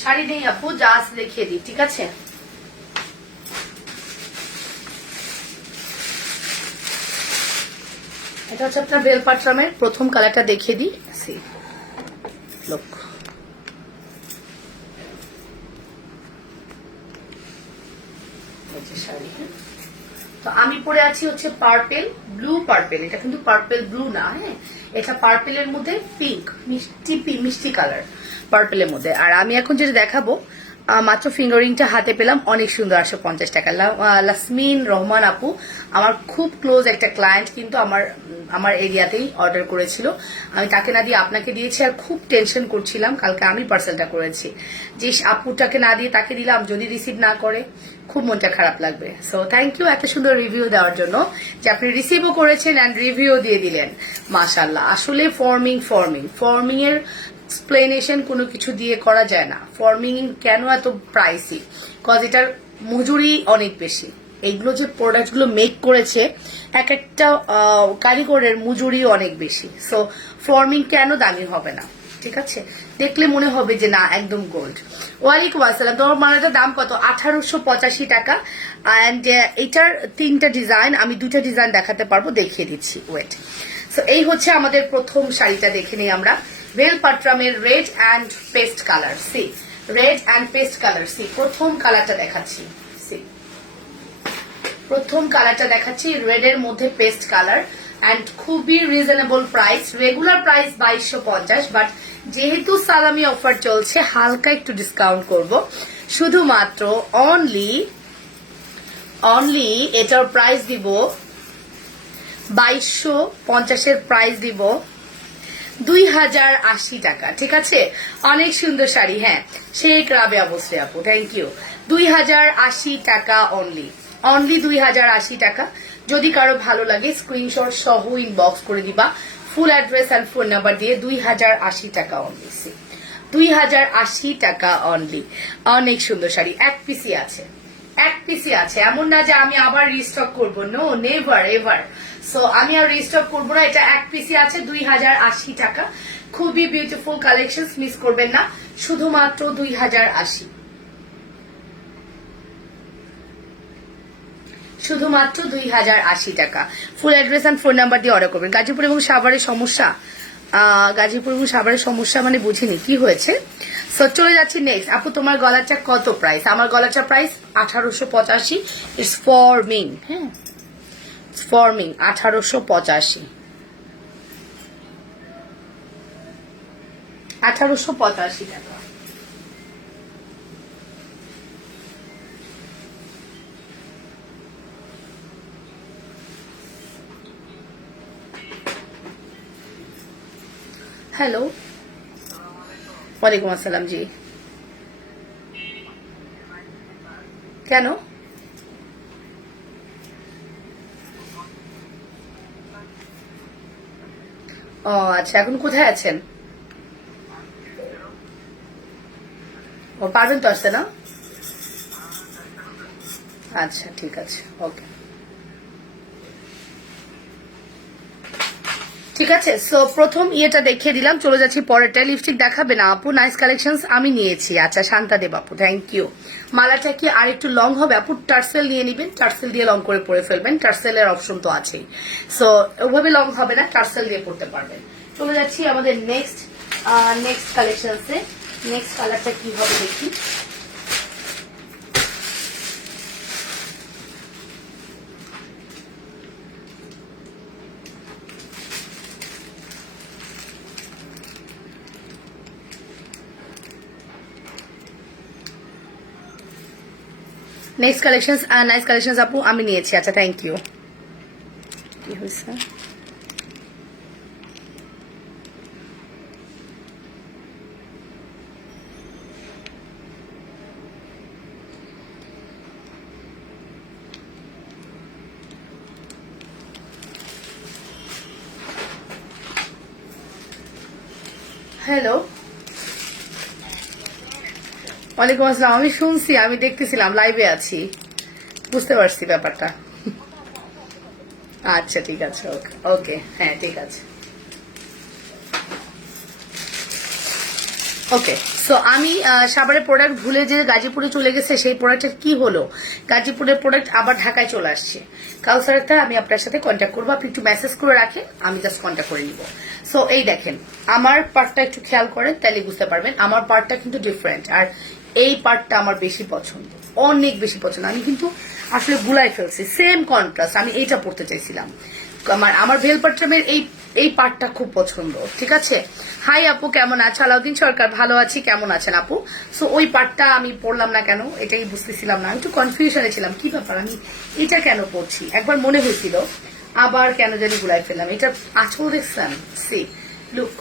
শাড়ি নেই আপু, জাস্ট দেখিয়ে দিই, ঠিক আছে? এটা হচ্ছে আপনার বেলপাট্রামের প্রথম কালারটা দেখিয়ে দিই। লোক শাড়ি, তো আমি পরে আছি হচ্ছে পার্পেল ব্লু। পার্পেল, এটা কিন্তু পার্পেল ব্লু না, হ্যাঁ, এটা পার্পেলের মধ্যে পিঙ্ক, মিষ্টি কালার পার্পেলের মধ্যে। আর আমি এখন যেটা দেখাবো, মাত্র ফিঙ্গারিংটা হাতে পেলাম, অনেক সুন্দর। 850 টাকা। লাসমিন রহমান আপু আমার খুব ক্লোজ একটা ক্লায়েন্ট, কিন্তু আমার এরিয়াতেই অর্ডার করেছিল। আমি তাকে না দিয়ে আপনাকে দিয়েছি, আর খুব টেনশন করছিলাম। কালকে আমি পার্সেলটা করেছি, যে আপুটাকে না দিয়ে তাকে দিলাম, যদি রিসিভ না করে খুব মনটা খারাপ লাগবে। সো থ্যাংক ইউ এত সুন্দর রিভিউ দেওয়ার জন্য, যে আপনি রিসিভও করেছেন অ্যান্ড রিভিউ দিয়ে দিলেন। মাশাআল্লাহ, আসলে ফর্মিং এর এক্সপ্লেনেশন কোনো কিছু দিয়ে করা যায় না। ফর্মিং কেন এত প্রাইসি, কজ এটার মজুরি অনেক বেশি। এইগুলো যে প্রোডাক্টগুলো মেক করেছে এক একটা কারিগরের মজুরি অনেক বেশি। সো ফর্মিং কেন দামি হবে না, ঠিক আছে, দেখলে মনে হবে যে না একদম গোল্ড। ওয়ালাইকুম আসসালাম। তোমার মালাটার দাম কত? 1885 টাকা। অ্যান্ড এটার 3টা ডিজাইন, আমি 2টা ডিজাইন দেখাতে পারবো, দেখিয়ে দিচ্ছি, ওয়েট। সো এই হচ্ছে আমাদের প্রথম শাড়িটা, দেখে নিই আমরা। ভেল পাট্রামের red and paste colour, see red and paste colour. See প্রথম কালারটা দেখাচ্ছি, সি প্রথম কালারটা দেখাচ্ছি, রেড এর মধ্যে পেস্ট কালার অ্যান্ড খুবই reasonable price. Regular price 2250, but যেহেতু সালামি অফার চলছে হালকা একটু ডিসকাউন্ট করব। শুধুমাত্র অনলি এটার প্রাইস দিব 2250 এর প্রাইস দিব 2080 টাকা, ঠিক আছে। অনেক সুন্দর শাড়ি, হ্যাঁ শেখ রাবে অবশ্যই আপু, থ্যাংক ইউ। 2080 টাকা অনলি 2080 টাকা। যদি কারো ভালো লাগে স্ক্রিনশট সহ ইনবক্স করে দিবা, ফুল অ্যাড্রেস অ্যান্ড ফোন নাম্বার দিয়ে। 2080 টাকা অনলি, 2080 টাকা অনলি। অনেক সুন্দর শাড়ি, এক পিসি আছে, এমন না যে আমি আবার রিস্টক করবো, নো নেভার এভার। সো আমি আর রিস্টক করবো না, এটা এক পিসি আছে, 2080 টাকা। খুবই বিউটিফুল কালেকশন, মিস করবেন না, শুধুমাত্র 2080, শুধুমাত্র 2080 টাকা। Full address and phone number দিয়ে অর্ডার করবেন। গাজীপুর এবং সাভারের সমস্যা, মানে বুঝিনি কি হয়েছে। সো চলে যাচ্ছি নেক্সট। আপু তোমার গলাটা কত প্রাইস? আমার গলাটা প্রাইস 1885। ইটস ফর্মিং, হ্যাঁ ফর্মিং 1885, 1885 টাকা। हेलो, वालेकुम अस्सलाम जी। কেন? ও আচ্ছা, এখন কোথায় আছেন? ও পারবেন তো আসতে না? আচ্ছা ঠিক আছে, ওকে ঠিক আছে। সো প্রথম ইয়েটা দেখিয়ে দিলাম, চলে যাচ্ছি পরেরটা। লিপস্টিক দেখাবে না আপু? নাইস কালেকশনস আমি নিয়েছি। আচ্ছা শান্তা দেব আপু, থ্যাংক ইউ। মালাটা কি আর একটু লং হবে আপু? টার্সেল নিয়ে নিবেন, টার্সেল দিয়ে লং করে পরে ফেলবেন, টার্সেলের অপশন তো আছেই। সো ওভাবে লং হবে না, টার্সেল দিয়ে পড়তে পারবেন। চলে যাচ্ছি আমাদের নেক্সট কালেকশনসে। নেক্সট কালারটা কি হবে দেখি। নেক্সট কালেকশন, নাইস কালেকশন আপু আমি নিয়েছি। আচ্ছা থ্যাংক ইউ। কি হয়েছে? হ্যালো, ওয়ালাইকুম আসসালাম। আমি শুনছি, আমি দেখতেছিলাম, লাইভে আছি, বুঝতে পারছি ব্যাপারটা। আচ্ছা ঠিক আছে, ওকে ওকে, হ্যাঁ ঠিক আছে, ওকে। সো আমি সাভারের প্রোডাক্ট ভুলে যে গাজীপুরে চলে গেছে, সেই প্রোডাক্টের কি হলো? গাজীপুরের প্রোডাক্ট আবার ঢাকায় চলে আসছে। কাউসার একটা আমি আপনার সাথে কন্ট্যাক্ট করবো, আপনি একটু মেসেজ করে রাখেন, আমি জাস্ট কন্ট্যাক্ট করে নিব। সো এই দেখেন, আমার পার্টটা একটু খেয়াল করেন, তাহলে বুঝতে পারবেন আমার পার্টটা কিন্তু ডিফারেন্ট। আর এই পার্টটা আমার বেশি পছন্দ, অনেক বেশি পছন্দ। আমি কিন্তু আসলে গুলাই ফেলছি, সেম কন্ট্রাস্ট। আমি এইটা পড়তে চাইছিলাম, আমার ভেলপাট্রামের এই পার্টটা খুব পছন্দ, ঠিক আছে। হাই আপু কেমন আছো? আলাউদ্দিন সরকার, ভালো আছি, কেমন আছেন আপু? সো ওই পার্টটা আমি পড়লাম না কেন, এটাই বুঝতেছিলাম না, একটু কনফিউশনে ছিলাম, কি ব্যাপার আমি এটা কেন পড়ছি। একবার মনে হয়েছিল, আবার কেন জানি গুলাই ফেললাম। এটা আঁচল দেখছেন, সি লুক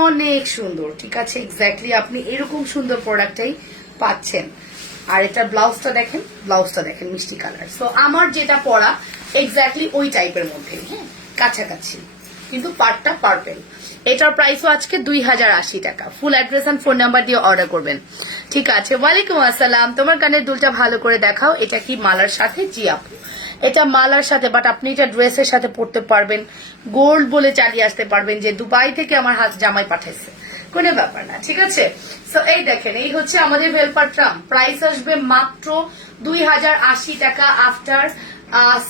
অনেক সুন্দর, ঠিক আছে। এক্স্যাক্টলি আপনি এরকম সুন্দর প্রোডাক্টটাই পাচ্ছেন। আর এটার ব্লাউজটা দেখেন, মিষ্টি কালার। সো আমার যেটা পরা এক্স্যাক্টলি ওই টাইপের মধ্যে, হ্যাঁ কাছাকাছি। কিন্তু পাটটা পার্পেল। এটার প্রাইসও আজকে 2080 টাকা। Full address and phone number দিয়ে অর্ডার করবেন। ঠিক আছে, ওয়ালাইকুম আসসালাম। তোমার কানের দুলটা ভালো করে দেখাও। এটা কি মালার সাথে? জি আপু, এটা মালার সাথে, বাট আপনি এটা ড্রেসের সাথে পরতে পারবেন, গোল্ড বলে চালিয়ে আসতে পারবেন যে দুবাই থেকে আমার হাত জামাই পাঠাইছে, কোনো ব্যাপার না। ঠিক আছে, সো এই দেখেন, এই হচ্ছে আমাদের ভেলপাট্রাম। প্রাইস আসবে মাত্র 2080 টাকা। আফটার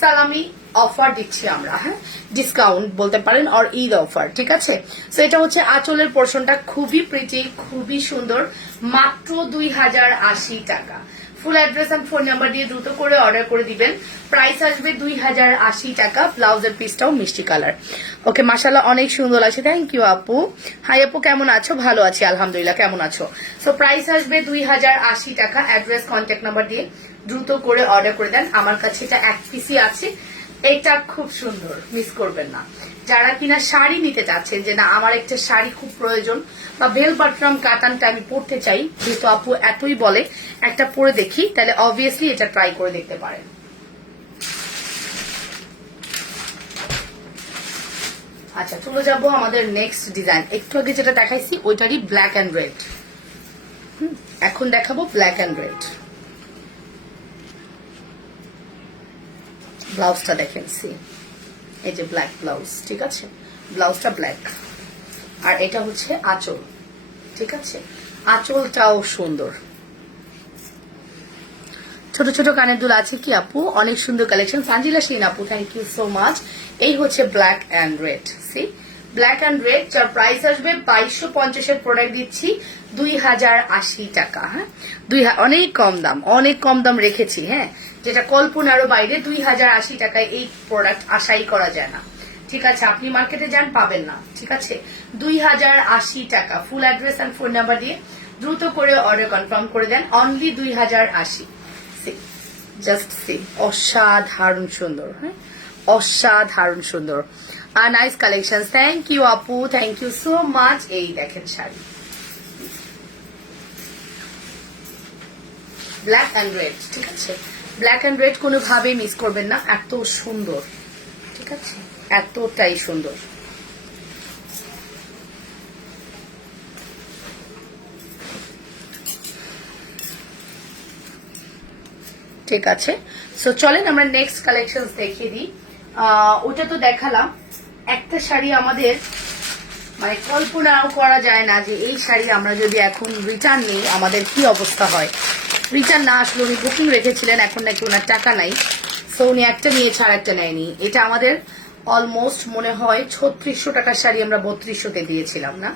সালামি অফার দিচ্ছি আমরা, হ্যাঁ, ডিসকাউন্ট বলতে পারেন, আর ঈদ অফার। ঠিক আছে, সো এটা হচ্ছে আঁচলের পোর্শনটা, খুবই প্রিটি, খুবই সুন্দর, মাত্র 2080 টাকা। Full address and phone number দিয়ে দ্রুত করে অর্ডার করে দিবেন। প্রাইস আসবে 2080 টাকা। ব্লাউজের পিসটাও মিষ্টি কালার। ওকে, মাশাআল্লাহ, অনেক সুন্দর আছে। থ্যাংক ইউ আপু। হাই আপু, কেমন আছো? ভালো আছি আলহামদুলিল্লাহ, কেমন আছো? সো প্রাইস আসবে 2080 টাকা। অ্যাড্রেস, কন্ট্যাক্ট নাম্বার দিয়ে দ্রুত করে অর্ডার করে দেন। আমার কাছে এটা এক পিসি আছে, এটা খুব সুন্দর, মিস করবেন না। যারা কিনা শাড়ি নিতে চাচ্ছেন যে না আমার একটা শাড়ি খুব প্রয়োজন, বা ভেলপাট্রাম কাতানটা আমি পরতে চাই, যেহেতু আপু এতই বলে একটা পরে দেখি, তাহলে অবভিয়াসলি এটা ট্রাই করে দেখতে পারেন। আচ্ছা, চলে যাবো আমাদের নেক্সট ডিজাইন। একটু আগে যেটা দেখাইছি ওইটারই ব্ল্যাক অ্যান্ড রেড। এখন দেখাবো ব্ল্যাক অ্যান্ড রেড। ব্লাউজটা দেখেন, সি, এই যে ব্ল্যাক ব্লাউজ। ঠিক আছে, ব্লাউজটা ব্ল্যাক, আর এটা হচ্ছে আঁচল। ঠিক আছে, আঁচলটাও সুন্দর। ছোট ছোট কানের দুল আছে কি আপু? অনেক সুন্দর কালেকশন। সানজিলা শিন আপু, থ্যাংক ইউ সো মাচ। এই হচ্ছে black and red, see, black and red, যার প্রাইস আসবে 2250 এর প্রোডাক্ট দিচ্ছি 2080 টাকা। হ্যাঁ, অনেক কম দাম, অনেক কম দাম রেখেছি, হ্যাঁ, যেটা কল্পনারও বাইরে। 2080 টাকায় এই প্রোডাক্ট আশাই করা যায় না। ঠিক আছে, আপনি মার্কেটে যান, পাবেন না। ঠিক আছে, 2080 টাকা। Full address and phone number দিয়ে দ্রুত করে অর্ডার কনফার্ম করে দেন। অনলি 2080। জাস্ট সি, অসাধারণ সুন্দর, হ্যাঁ, অসাধারণ সুন্দর। আর নাইস কালেকশন। থ্যাংক ইউ আপু, থ্যাংক ইউ সো মাচ। এই দেখেন শাড়ি, ব্ল্যাক অ্যান্ড রেড। ঠিক আছে, ব্ল্যাক অ্যান্ড রেড কোনোভাবেই মিস করবেন না, এত সুন্দর। ঠিক আছে, এতটাই সুন্দর। ঠিক আছে, সো চলেন আমরা নেক্সট কালেকশন দেখিয়ে দিই। ওটা তো দেখালাম। একটা শাড়ি আমাদের মানে কল্পনাও করা যায় না যে এই শাড়ি আমরা যদি এখন রিটার্ন নিই আমাদের কি অবস্থা হয়। রিটার্ন না আসলে উনি বুকিং রেখেছিলেন, এখন নাকি ওনার টাকা নাই, সো উনি একটা নিয়েছে আর একটা নেয়নি। এটা আমাদের অলমোস্ট মনে হয় 3600 টাকার শাড়ি আমরা 3200-তে দিয়েছিলাম না?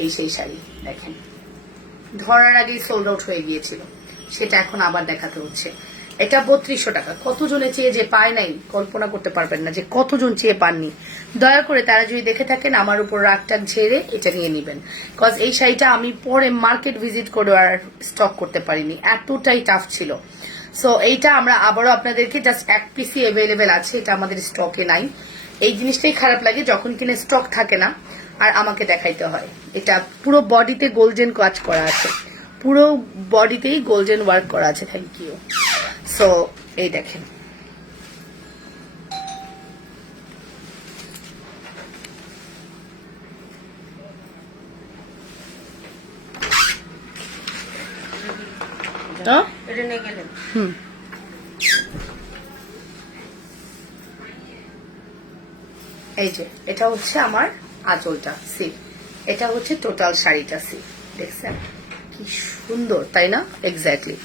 এই সেই শাড়ি দেখেন, ধরার আগেই সোল্ড আউট হয়ে গিয়েছিল, সেটা এখন আবার দেখাতে হচ্ছে। এটা 3200 টাকা। কতজনে চেয়ে যে পায় নাই কল্পনা করতে পারবেন না যে কতজন চেয়ে পাননি। দয়া করে তারা যদি দেখে থাকেন আমার উপর রাগটাক ঝেড়ে এটা নিয়ে নিবেন, কজ এই শাড়িটা আমি পরে মার্কেট ভিজিট করে আর স্টক করতে পারিনি, এতটাই টাফ ছিল। সো এইটা আমরা আবারও আপনাদেরকে জাস্ট এক পিসি অ্যাভেলেবেল আছে, এটা আমাদের স্টকে নাই। এই জিনিসটাই খারাপ লাগে যখন কিনে স্টক থাকে না আর আমাকে দেখাইতে হয়। এটা পুরো বডিতে গোল্ডেন কাজ করা আছে, পুরো বডিতেই গোল্ডেন ওয়ার্ক করা আছে। Thank you. সো এই দেখেন, এই যে এটা হচ্ছে আমার আঁচলটা, সি, এটা হচ্ছে টোটাল শাড়িটা, সি, দেখছেন কি সুন্দর, তাই না? এক্স্যাক্টলি।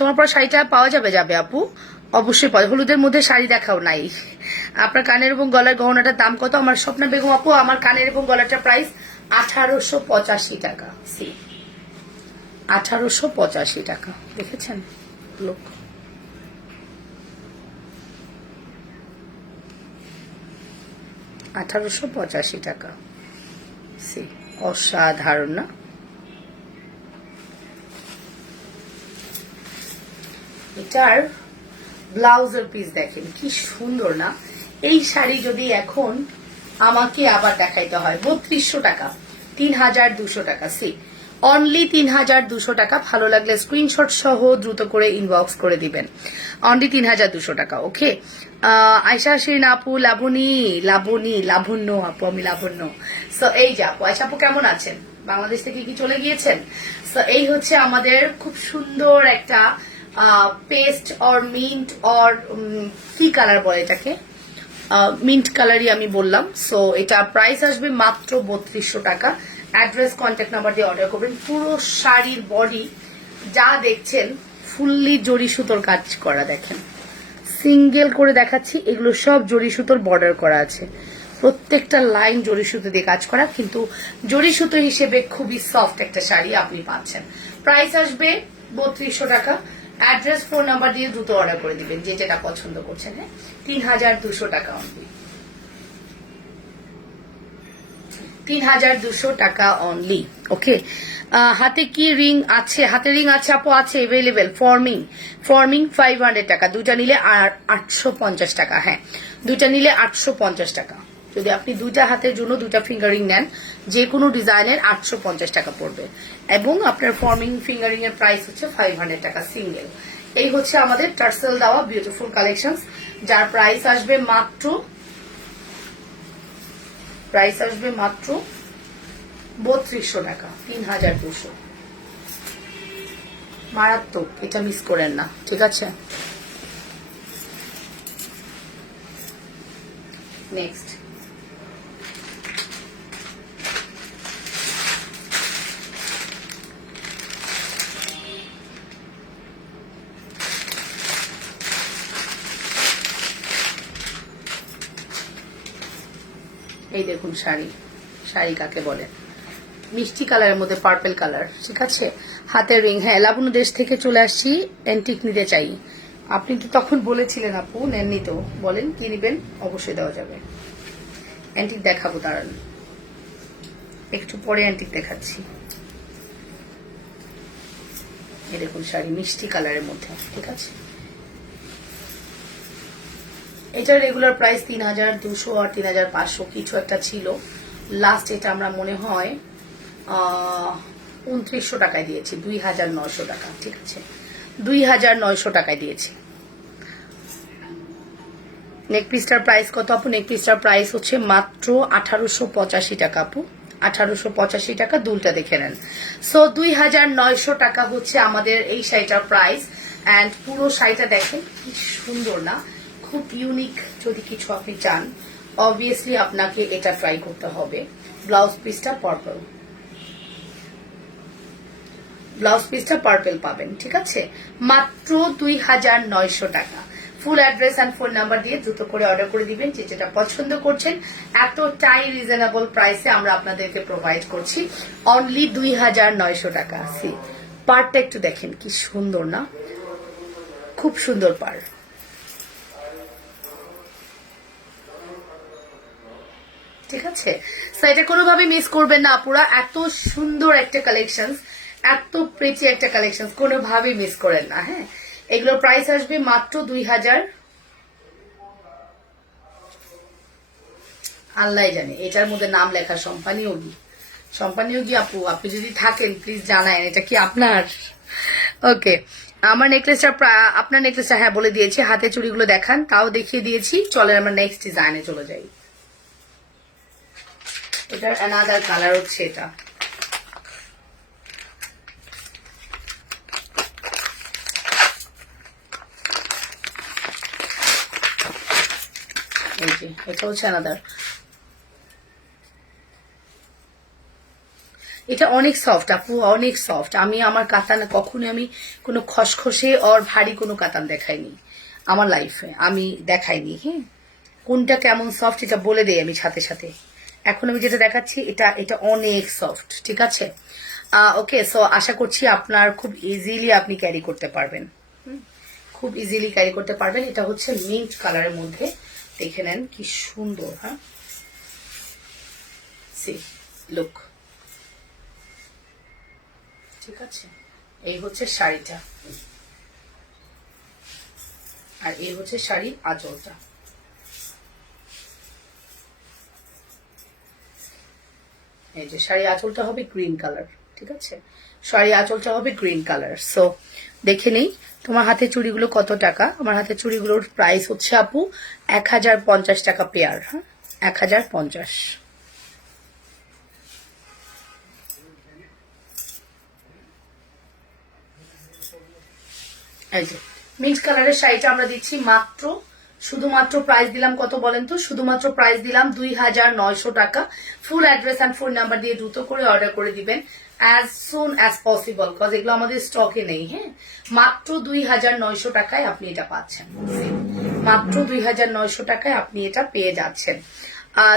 তোমার পর শাড়িটা পাওয়া যাবে? যাবে আপু, অবশ্যই পাওয়া। হলুদের মধ্যে শাড়ি দেখাও নাই। আপনার কানের এবং গলার গহনাটার দাম কত? আমার স্বপ্না বেগম আপু, আমার কানের এবং গলাটার প্রাইস 1885 টাকা, সি, 1885 টাকা। দেখেছেন লোক, টাকা, সি, অসাধারণ না? এটার ব্লাউজের পিস দেখেন কি সুন্দর না? এই শাড়ি যদি এখন আমাকে আবার দেখাইতে হয় 3200 টাকা, 3200 টাকা, সি, অনলি ৩,২০০ টাকা। ভালো লাগলে স্ক্রিনশট সহ দ্রুত করে ইনবক্স করে দিবেন। অনলি ৩,২০০ টাকা। ওকে, আয়শা শিরিন আপু, লাবণ্য আপু, আমি লাবণ্য। সো এই যে আপু, আয়শা আপু কেমন আছেন? বাংলাদেশ থেকে কি চলে গিয়েছেন? সো এই হচ্ছে আমাদের খুব সুন্দর একটা পেস্ট অর মিন্ট অর কি কালার বলে এটাকে, মিন্ট কালারই আমি বললাম। সো এটা প্রাইস আসবে মাত্র ৩২০০ টাকা। অ্যাড্রেস কন্ট্যাক্ট নাম্বার দিয়ে অর্ডার করবেন। পুরো শাড়ির বডি যা দেখছেন ফুললি জরি সুতোর কাজ করা, দেখেন সিঙ্গেল করে দেখাচ্ছি, এগুলো সব জরি সুতোর বর্ডার করা আছে, প্রত্যেকটা লাইন জরি সুতো দিয়ে কাজ করা, কিন্তু জরি সুতো হিসেবে খুবই সফট একটা শাড়ি আপনি পাচ্ছেন। প্রাইস আসবে ৩২০০ টাকা। অ্যাড্রেস ফোন নাম্বার দিয়ে দ্রুত অর্ডার করে দিবেন যে যেটা পছন্দ করছেন। হ্যাঁ, ৩,২০০ টাকা অনলি, ৩,২০০ টাকা অনলি। ওকে, হাতে কি রিং আছে? হাতে রিং আছে আপু, আছে এভেলেবেল। ফর্মিং 500 টাকা, দুইটা নিলে 850 টাকা। হ্যাঁ, দুইটা নিলে 850 টাকা। যদি আপনি দুইটা হাতের জন্য দুইটা ফিঙ্গারিং নেন, যে কোনো ডিজাইনের 850 টাকা পড়বে, এবং আপনার ফর্মিং ফিঙ্গারিং এর প্রাইস হচ্ছে 500 টাকা সিঙ্গেল। এই হচ্ছে আমাদের টার্সেল দেওয়া বিউটিফুল কালেকশন, যার প্রাইস আসবে মাত্র ৩২০০ টাকা। ৩,২০০ মারাত্মক, এটা মিস করেন না, ঠিক আছে? নেক্সট, এই দেখুন শাড়ি কাকে বলে, মিষ্টি কালারের মধ্যে পার্পল কালার, ঠিক আছে? হাতের রিং। হ্যাঁ, লাবণ্য দেশ থেকে চলে আসছি, অ্যান্টিক নিতে চাই। আপনি তো তখন বলেছিলেন আপু, নেননি তো, বলেন কি নিবেন, অবশ্যই দেওয়া যাবে। অ্যান্টিক দেখাবো, দাঁড়ান একটু পরে অ্যান্টিক দেখাচ্ছি। এই দেখুন শাড়ি মিষ্টি কালারের মধ্যে, ঠিক আছে? এটার রেগুলার প্রাইস ৩,২০০ আর ৩,৫০০ কিছু একটা ছিল। লাস্ট এটা আমরা মনে হয় ২৯০০ টাকায় দিয়েছি, ২,৯০০ টাকা, ঠিক আছে? ২,৯০০ টাকায় দিয়েছি। নেক পিসটার প্রাইস কত আপু? নেক পিসটার প্রাইস হচ্ছে মাত্র ১৮৮৫ টাকা আপু, ১৮৮৫ টাকা। দুলটা দেখে নেন। সো ২,৯০০ টাকা হচ্ছে আমাদের এই শাড়িটার প্রাইস। অ্যান্ড পুরো শাড়িটা দেখেন কি সুন্দর না, খুব ইউনিক। যদি কিছু আপনি চান, অবভিয়াসলি আপনাকে এটা ট্রাই করতে হবে। ব্লাউজ পিসটা পার্পল পাবেন, ঠিক আছে? মাত্র ২,৯০০ টাকা। Full address and phone number দিয়ে দ্রুত করে অর্ডার করে দিবেন যে যেটা পছন্দ করছেন। এতটাই রিজনেবল প্রাইসে আমরা আপনাদেরকে প্রোভাইড করছি, অনলি ২,৯০০ টাকা। সি পারটা একটু দেখেন কি সুন্দর না, খুব সুন্দর পার। ঠিক আছে, সো এটা কোনোভাবে মিস করবেন না আপুরা। এত সুন্দর একটা কালেকশন, এত প্রিটি একটা কালেকশন, কোনোভাবেই মিস করেন না। হ্যাঁ, এগুলোর প্রাইস আসবে মাত্র ২,০০০। আল্লাহ জানে এটার মধ্যে নাম লেখা সম্পানিয়োগী আপু, আপনি যদি থাকেন প্লিজ জানায়েন এটা কি আপনার। ওকে, আমার নেকলেসটা, আপনার নেকলেসটা হ্যাঁ বলে দিয়েছি। হাতে চুড়িগুলো দেখান, তাও দেখিয়ে দিয়েছি। চলেন আমরা নেক্সট ডিজাইনে চলে যাই। এটার অ্যানাদার কালার হচ্ছে এটা, এই যে এটা হচ্ছে অ্যানাদার। এটা অনেক সফট আপু, অনেক সফট। আমি আমার কাতান কখনোই আমি কোনো খসখসে আর ভারী কোনো কাতান দেখাইনি আমার লাইফে, আমি দেখাইনি। হ্যাঁ, কোনটা কেমন সফট এটা বলে দেই আমি সাথে সাথে। এখন আমি যেটা দেখাচ্ছি এটা অনেক সফট, ঠিক আছে? ওকে, সো আশা করছি আপনার খুব ইজিলি আপনি ক্যারি করতে পারবেন, খুব ইজিলি ক্যারি করতে পারবেন। এটা হচ্ছে মিন্ট কালারের মধ্যে, দেখে নেন কি সুন্দর। হ্যাঁ, সি লুক, ঠিক আছে? এই হচ্ছে শাড়িটা, আর এই হচ্ছে শাড়ির আঁচলটা। এই যে শাড়ির আঁচলটা হবে গ্রিন কালার, ঠিক আছে। শাড়ি আঁচলটা হবে গ্রিন কালার। সো দেখে নেই তোমার হাতে চুড়িগুলো কত টাকা। আমার হাতে চুড়িগুলোর প্রাইস হচ্ছে আপু 1050 টাকা পেয়ার। হ্যাঁ, 1050। এই যে মিন্ট কালারের শাড়িটা আমরা দিচ্ছি মাত্র, শুধুমাত্র প্রাইস দিলাম কত বলেন তো, শুধুমাত্র প্রাইস দিলাম 2900 টাকা। Full address and phone number দিয়ে দ্রুত করে অর্ডার করে দিবেন as soon as possible, cause এগুলো আমাদের স্টকে নেই। হ্যাঁ, মাত্র 2900 টাকায় আপনি এটা পাচ্ছেন। মাত্র 2900 টাকায় আপনি এটা পেয়ে যাচ্ছেন।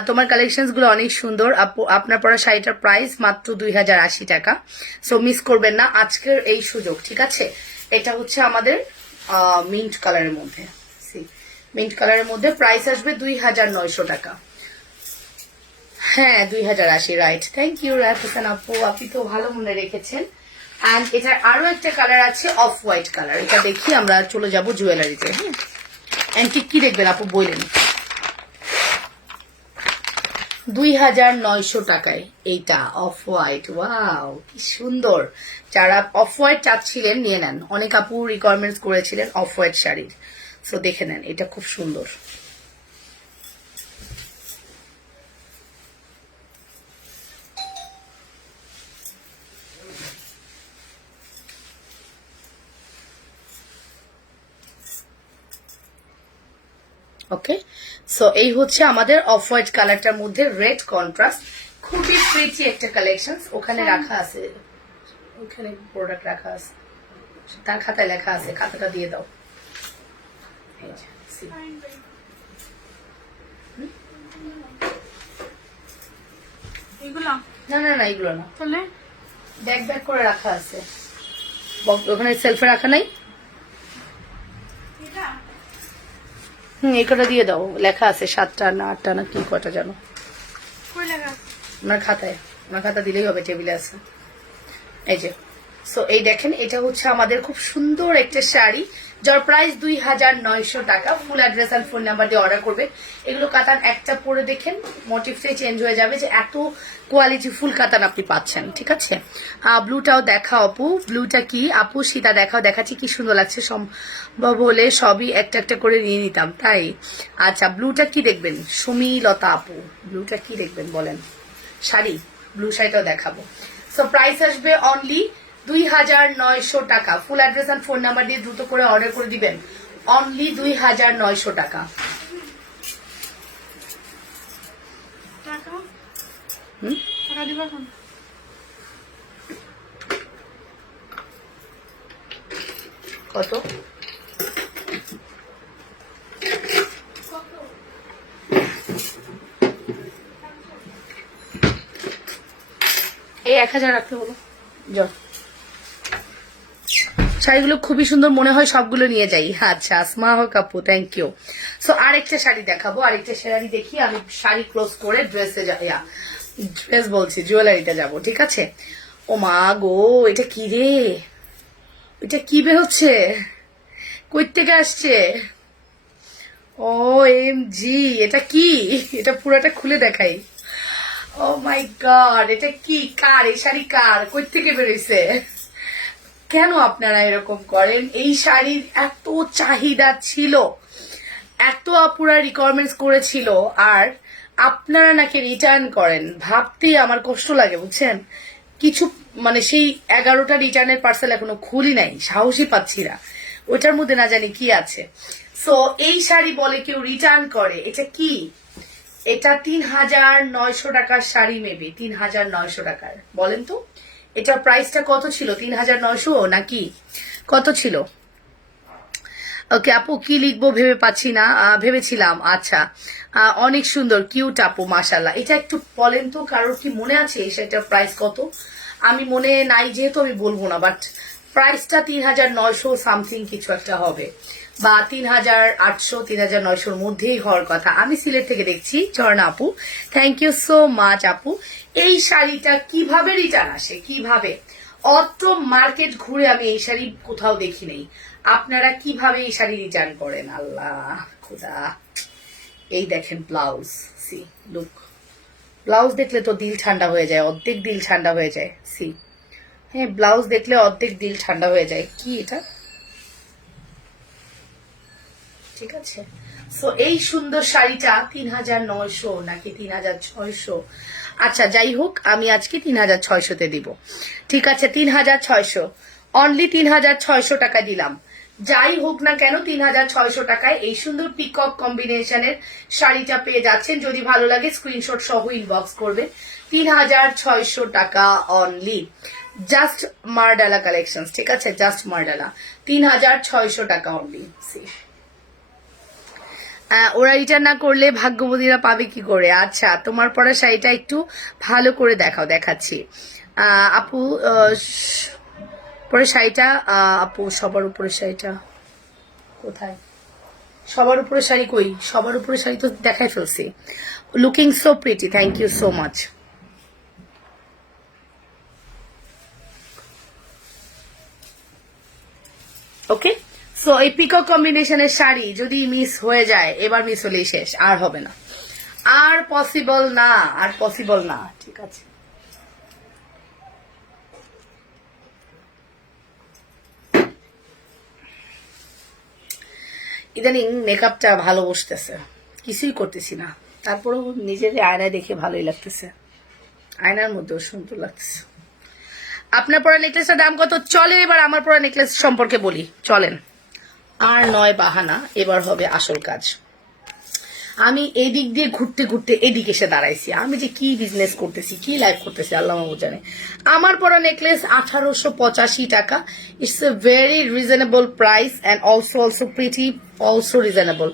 তোমার কালেকশনস গুলো অনেক সুন্দর আপু। আপনার পরা শাড়িটার প্রাইস মাত্র 2080 টাকা। সো মিস করবেন না আজকের এই সুযোগ, ঠিক আছে। এটা হচ্ছে আমাদের মিন্ট কালারের মধ্যে, মিন্ট কালারের মধ্যে প্রাইস আসবে 2900 টাকা। হ্যাঁ, 2080, right. Thank you Raf Hossain আপু, আপনি তো ভালো মনে রেখেছেন। অ্যান্ড এটার আরো একটা কালার আছে অফ হোয়াইট কালার, এটা দেখি আমরা চলে যাব জুয়েলারিতে। হ্যাঁ, অ্যান্টিক কি দেখবেন আপু বললেন? 2900 টাকায় এইটা অফ হোয়াইট। ওয়াও, কি সুন্দর। যারা অফ হোয়াইট চাচ্ছিলেন নিয়ে নেন, অনেক আপু রিকোয়ারমেন্টস করেছিলেন অফ হোয়াইট শাড়ির। সো দেখে নেন, এটা খুব সুন্দর। ওকে, সো এই হচ্ছে আমাদের অফ হোয়াইট কালারটার মধ্যে রেড কন্ট্রাস্ট, খুবই প্রিটি একটা কালেকশন। ওখানে রাখা আছে, ওখানে প্রোডাক্ট রাখা আছে, তার খাতায় লেখা আছে, খাতাটা দিয়ে দাও। না না না, এগুলো না, তাহলে ব্যাগ ব্যাগ করে রাখা আছে, ওখানে সেলফে রাখা নাই। এই কটা দিয়ে দাও, লেখা আছে 7টা না 8টা না কি কটা জানো আমার খাতায়। আমার খাতা দিলেই হবে, টেবিলে আছে। এই যে, সো এই দেখেন, এটা হচ্ছে আমাদের খুব সুন্দর একটা শাড়ি, যার প্রাইস 2900 টাকা। ফুল অ্যাড্রেস আর ফোন নাম্বার দিয়ে অর্ডার করবেন। এগুলো কাতান একটা পরে দেখেন মোটিভটাই চেঞ্জ হয়ে যাবে, যে এত কোয়ালিটি ফুল কাতান আপনি পাচ্ছেন, ঠিক আছে। ব্লুটাও দেখাও আপু, ব্লুটা কি আপু? সীতা দেখাও, দেখাচ্ছি কি সুন্দর লাগছে। সম্ভব হলে সবই একটা একটা করে নিয়ে নিতাম, তাই। আচ্ছা, ব্লুটা কি দেখবেন সুমিলতা আপু? ব্লুটা কি দেখবেন বলেন? শাড়ি, ব্লু শাড়িটাও দেখাবো। সো প্রাইস আসবে অনলি 2900 টাকা। ফুল অ্যাড্রেস আর ফোন নাম্বার দিয়ে দ্রুত করে অর্ডার করে দিবেন, অনলি 2900 টাকা। কত? এই 1000 রাখতে হলো। যাও, শাড়িগুলো খুবই সুন্দর, মনে হয় সবগুলো নিয়ে যাই। আচ্ছা, আসমা হোক আপু, থ্যাংক ইউ। সো আরেকটা শাড়ি দেখাবো, আরেকটা শাড়ি দেখি, আমি শাড়ি ক্লোজ করে ড্রেসে ড্রেস বলছি জুয়েলারিতে যাব, ঠিক আছে। ও মা গো, এটা কি রে? এটা কি বের হচ্ছে? কই থেকে আসছে? ও এম জি, এটা কি? এটা পুরাটা খুলে দেখাই। ও মাই গড, এটা কি? কার এই শাড়ি? কার? কই থেকে বেরোইছে? কেন আপনারা এরকম করেন? এই শাড়ির এত চাহিদা ছিল, এত আপুরা রিকোয়ারমেন্টস করেছিল, আর আপনারা নাকি রিটার্ন করেন। ভাবতেই আমার কষ্ট লাগে, বুঝছেন। কিছু মানে সেই 11টা রিটার্নের পার্সেল এখনো খুলি নাই, সাহসই পাচ্ছি না, ওটার মধ্যে না জানি কি আছে। সো এই শাড়ি বলে কেউ রিটার্ন করে, এটা কি? এটা 3900 টাকার শাড়ি, মেবি 3900 টাকার। বলেন তো এটার প্রাইসটা কত ছিল? 3900 নাকি কত ছিল? ওকে আপু, কি লিখবো ভেবে পাচ্ছি না, ভেবেছিলাম। আচ্ছা, অনেক সুন্দর, কিউট আপু, মাশাল্লাহ। এটা একটু বলেন তো, কারোর কি মনে আছে এই শাড়িটার প্রাইস কত? আমি মনে নাই যেহেতু আমি বলবো না, বাট প্রাইসটা 3900 সামথিং কিছু একটা হবে, বা 3800 3900 মধ্যেই হওয়ার কথা। আমি সিলেট থেকে দেখছি, ঝর্ণা আপু, থ্যাংক ইউ সো মাচ আপু। এই শাড়িটা কিভাবে রিটার্ন আসে, কিভাবে? অত মার্কেট ঘুরে আমি এই শাড়ি কোথাও দেখি নেই। আপনারা কিভাবে এই শাড়ি রিটার্ন করেন? আল্লাহ খোদা। এই দেখেন ব্লাউজ, সি লুক, ব্লাউজ দেখলে তো দিল ঠান্ডা হয়ে যায়, অর্ধেক দিল ঠান্ডা হয়ে যায়। সি হ্যাঁ, ব্লাউজ দেখলে অর্ধেক দিল ঠান্ডা হয়ে যায়। কি এটা? ঠিক আছে। সো এই সুন্দর শাড়িটা ৩৯০০ নাকি ৩৬০০? আচ্ছা যাই হোক, আমি আজকে ৩৬০০-তে দিব। ঠিক আছে, ৩৬০০, অনলি ৩৬০০ টাকা দিলাম। যাই হোক না কেন, ৩৬০০ টাকায় এই সুন্দর পিকক কম্বিনেশনের শাড়িটা পেয়ে যাচ্ছেন। যদি ভালো লাগে স্ক্রিনশট সহ ইনবক্স করবে। ৩৬০০ টাকা অনলি। জাস্ট মারডালা কালেকশন, ঠিক আছে, জাস্ট মারডালা। ৩৬০০ টাকা অনলি। ওরা রিটার্ন না করলে ভাগ্যবতীরা পাবে কি করে? আচ্ছা, তোমার পরা শাড়িটা একটু ভালো করে দেখাও। দেখাচ্ছি আপু, পরে শাড়িটা আপু, সবার উপরে শাড়িটা কোথায়? সবার উপরে শাড়ি কই? সবার উপরে শাড়ি তো দেখাই ফেলছি। Looking so pretty, thank you so much. Okay, so এই পিকক কম্বিনেশনের শাড়ি যদি মিস হয়ে যায়, এবার মিস হলেই শেষ, আর হবে না, আর পসিবল না, আর পসিবল না। ঠিক আছে, ইদানিং মেকআপটা ভালো বসতেছে, কিছুই করতেছি না, তারপরেও নিজের আয়নায় দেখে ভালোই লাগতেছে, আয়নার মধ্যেও সুন্দর লাগতেছে। আপনার পরা নেকলেসটার দাম কত? চলেন এবার আমার পরা নেকলেস সম্পর্কে বলি, চলেন। আর নয় বাহানা, এবার হবে আসল কাজ। আমি এই দিক দিয়ে ঘুরতে ঘুরতে এদিকে এসে দাঁড়াইছি। আমি যে কি বিজনেস করতেছি, কি লাইফ করতেছি, আল্লাহ মাহবুব জানে। আমার পরা নেকলেস 1885 টাকা। It's a very reasonable price and also pretty, also reasonable.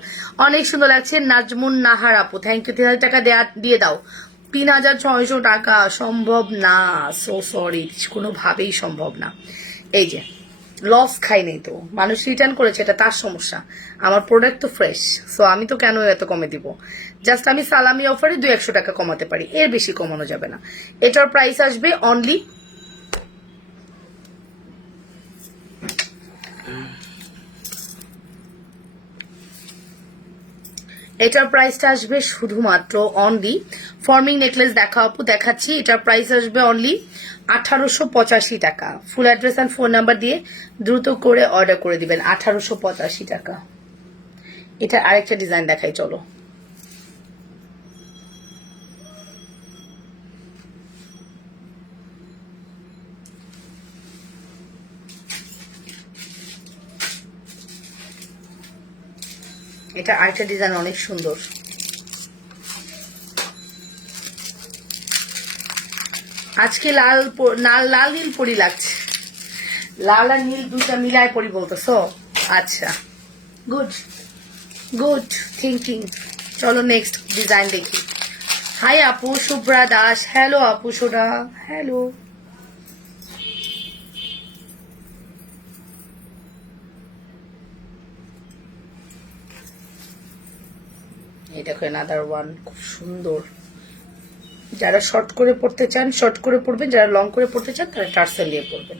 অনেক সুন্দর লাগছে। নাজমুন নাহার আপু, থ্যাংক ইউ। 3000 টাকা দিয়ে দাও। 3600 টাকা সম্ভব না, সো সরি, কোনোভাবেই সম্ভব না। এই যে লস খাই নেই তো, মানুষ রিটার্ন করেছে, এটা তার সমস্যা। আমার প্রোডাক্ট তো ফ্রেশ, সো আমি তো কেন এত কমে দিব? জাস্ট আমি সালামি অফারে 200 টাকা কমাতে পারি, এর বেশি কমানো যাবে না। এটার প্রাইস আসবে অনলি, এটার প্রাইসটা আসবে শুধুমাত্র অনলি, ফর্মিং নেকলেস দেখা আপু দেখাচ্ছি, এটার প্রাইস আসবে অনলি 1885 টাকা। Full address and phone number দিয়ে দ্রুত করে অর্ডার করে দিবেন। 1885 টাকা। এটা আরেকটা ডিজাইন দেখাই, চলো। এটা আরেকটা ডিজাইন অনেক সুন্দর। আজকে লাল লাল নীল পরি লাগছে, লাল আর নীল দুটা মিলায় পরি বলতেছো? আচ্ছা, গুড গুড থিঙ্কিং। চলো নেক্সট ডিজাইন দেখি। হাই আপু, শুভ্রা দাস। হ্যালো আপু সোনা, হ্যালো। এই দেখো অ্যানাদার ওয়ান, খুব সুন্দর। যারা শর্ট করে পড়তে চান শর্ট করে পড়বেন, যারা লং করে পড়তে চান তারা টার্সেল দিয়ে পড়বেন।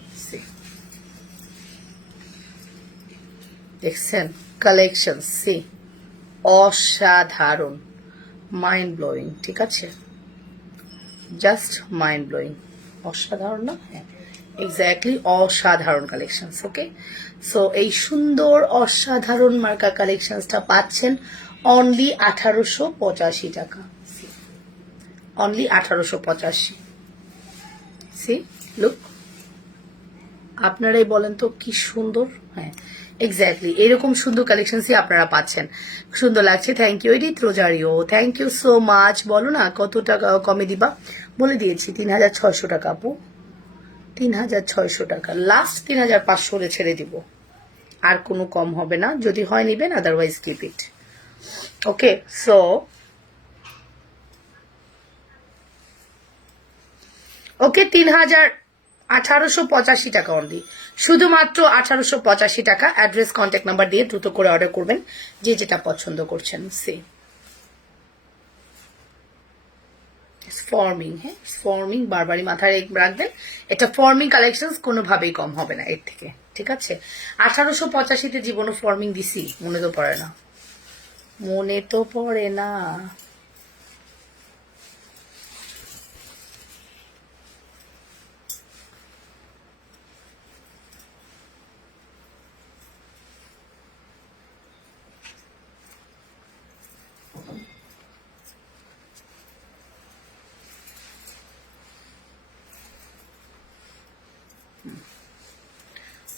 দেখছেন কালেকশন, সি অসাধারণ, মাইন্ড ব্লোয়িং। ঠিক আছে, জাস্ট মাইন্ড ব্লোয়িং। অসাধারণ না? হ্যাঁ, এক্স্যাক্টলি অসাধারণ কালেকশন। ওকে, সো এই সুন্দর অসাধারণ মার্কা কালেকশনটা পাচ্ছেন অনলি 1885 টাকা। অনলি 1885। সি লুক, আপনারাই বলেন তো কি সুন্দর। হ্যাঁ, এক্স্যাক্টলি এরকম সুন্দর কালেকশনসই আপনারা পাচ্ছেন। সুন্দর লাগছে, thank you. Edith Rozario, thank you so much. বলো না কত টাকা কমে দিবা? বলে দিয়েছি 3600 টাকা আপু, 3600 টাকা। লাস্ট 3500 ছেড়ে দিব, আর কোনো কম হবে না। যদি হয় নিবেন, otherwise keep it. Okay, so okay, 1885 টাকা অনলি, শুধুমাত্র 1885 টাকা। অ্যাড্রেস কন্ট্যাক্ট নাম্বার দিয়ে দ্রুত করে অর্ডার করবেন, যে যেটা পছন্দ করছেন। সে ফর্মিং, হ্যাঁ ফর্মিং, বারবারই মাথায় রাখবেন, এটা ফর্মিং কালেকশন, কোনোভাবেই কম হবে না এর থেকে। ঠিক আছে, 1885-তে জীবনও ফর্মিং দিছি, মনে তো পড়ে না, মনে তো পড়ে না।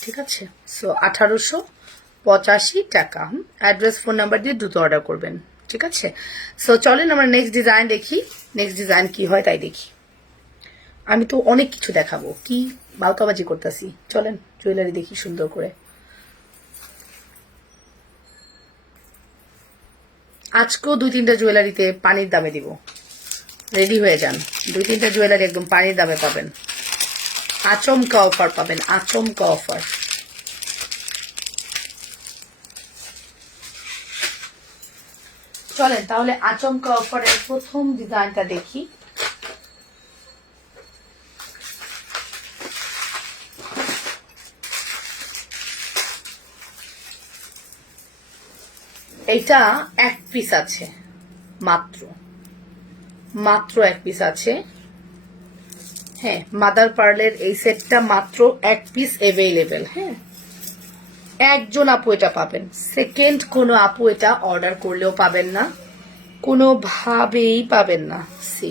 ঠিক আছে। সো 1885 টাকা। অ্যাড্রেস ফোন নাম্বার দিয়ে দ্রুত অর্ডার করবেন, ঠিক আছে। সো চলেন আমরা নেক্সট ডিজাইন দেখি। নেক্সট ডিজাইন কি হয় তাই দেখি। আমি তো অনেক কিছু দেখাবো, কি বালকাবাজি করতেছি। চলেন জুয়েলারি দেখি সুন্দর করে। আজকেও 2-3টা জুয়েলারিতে পানির দামে দিব, রেডি হয়ে যান। 2-3টা জুয়েলারি একদম পানির দামে পাবেন, আচমকা অফার পাবেন, আচমকা অফার। চলেন তাহলে আচমকা অফারের প্রথম ডিজাইনটা দেখি। এইটা এক পিস আছে, মাত্র মাত্র এক পিস আছে। হ্যাঁ, মাদার পার্লের এই সেটটা মাত্র এক পিস এভেইলেবল। হ্যাঁ, একজন আপু এটা পাবেন, সেকেন্ড কোনো আপু এটা অর্ডার করলেও পাবেন না, কোনোভাবেই পাবেন না। সি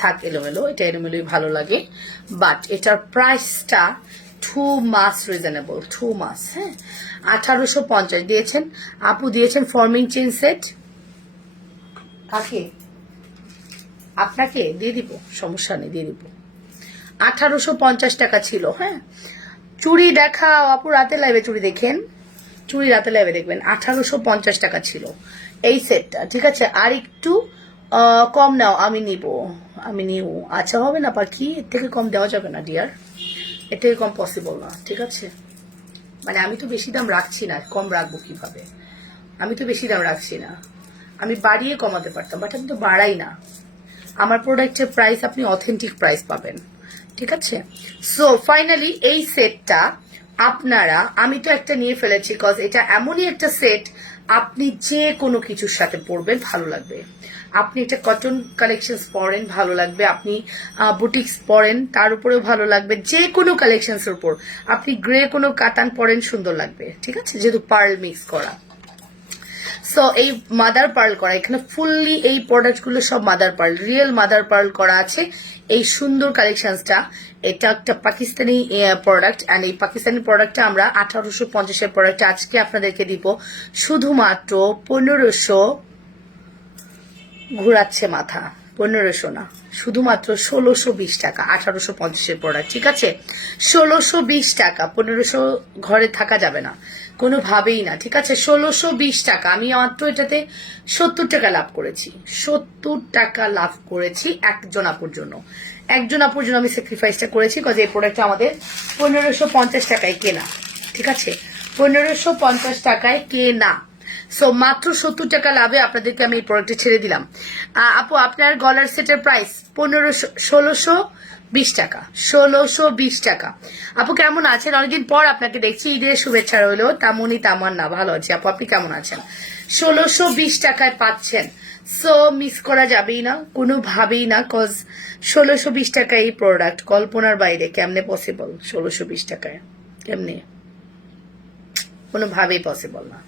থাক এলোমেলো, এটা এলোমেলোই ভালো লাগে, বাট এটার প্রাইসটা টু মাস রিজনেবল, টু মাস। হ্যাঁ, 1850 দিয়েছেন আপু, দিয়েছেন ফর্মিং চেন সেট। কাকে? আপনাকে দিয়ে দিব, সমস্যা নেই, দিয়ে দিব। 1850 টাকা ছিল। হ্যাঁ, চুড়ি দেখাও আপু, রাতে লাইভে চুড়ি দেখেন, চুড়ি রাতে লাইভে দেখবেন। 1850 টাকা ছিল এই সেটটা, ঠিক আছে। আর একটু কম নাও, আমি নিব, আমি নিব। আচ্ছা হবে না পাখি, এর থেকে কম দেওয়া যাবে না ডিয়ার, এর থেকে কম পসিবল না, ঠিক আছে। মানে আমি তো বেশি দাম রাখছি না, কম রাখবো কিভাবে? আমি তো বেশি দাম রাখছি না, আমি বাড়িয়ে কমাতে পারতাম, বাট আমি তো বাড়াই না। আমার প্রোডাক্টের প্রাইস আপনি অথেন্টিক প্রাইস পাবেন, ঠিক আছে। সো ফাইনালি এই সেটটা আপনারা, আমি তো একটা নিয়ে ফেলেছি, কজ এটা এমনই একটা সেট আপনি যে কোনো কিছুর সাথে পরবেন ভালো লাগবে। আপনি একটা কটন কালেকশন পরেন ভালো লাগবে, আপনি বুটিক্স পরেন তার উপরেও ভালো লাগবে, যে কোনো কালেকশনস এর উপর আপনি গ্রে কোনো কাতান পরেন সুন্দর লাগবে, ঠিক আছে, যেহেতু পার্ল মিক্স করা। সো এই মাদার পার্ল করা, এখানে ফুললি এই প্রোডাক্টগুলো সব mother pearl, real mother pearl করা আছে। এই সুন্দর কালেকশনসটা, এটা একটা পাকিস্তানি প্রোডাক্ট, অ্যান্ড এই পাকিস্তানি প্রোডাক্টটা আমরা 1850-এর প্রোডাক্ট আজকে আপনাদেরকে দিব শুধুমাত্র 1500। ঘুরাচ্ছে মাথা, 1500 না, শুধুমাত্র 1620 টাকা। 1850-এর প্রোডাক্ট, ঠিক আছে, 1620 টাকা। 1500 ঘরে থাকা যাবে না কোনোভাবেই না, ঠিক আছে। 1620 টাকা। আমি মাত্র এটাতে 70 টাকা লাভ করেছি, 70 টাকা লাভ করেছি একজন আপুর জন্য। একজন আপুর জন্য আমি স্যাক্রিফাইসটা করেছি, কজ এই প্রোডাক্টটা আমাদের 1550 টাকায় কেনা, ঠিক আছে, 1550 টাকায় কেনা। সো মাত্র 70 টাকা লাভে আপনাদেরকে আমি এই প্রোডাক্টটা ছেড়ে দিলাম। আপু আপনার গলার সেটের প্রাইস 1620 টাকা, 1620 টাকা। আপু কেমন আছেন? অনেকদিন পর আপনাকে দেখছি, ঈদের শুভেচ্ছা রইলো। তেমনই তেমন না, ভালো আছি আপু, আপনি কেমন আছেন? 1620 টাকায় পাচ্ছেন, সো মিস করা যাবেই না, কোনোভাবেই না, কজ 1620 টাকায় এই প্রোডাক্ট কল্পনার বাইরে। কেমনে পসিবল 1620 টাকায়? কেমনে? কোনোভাবেই পসিবল না,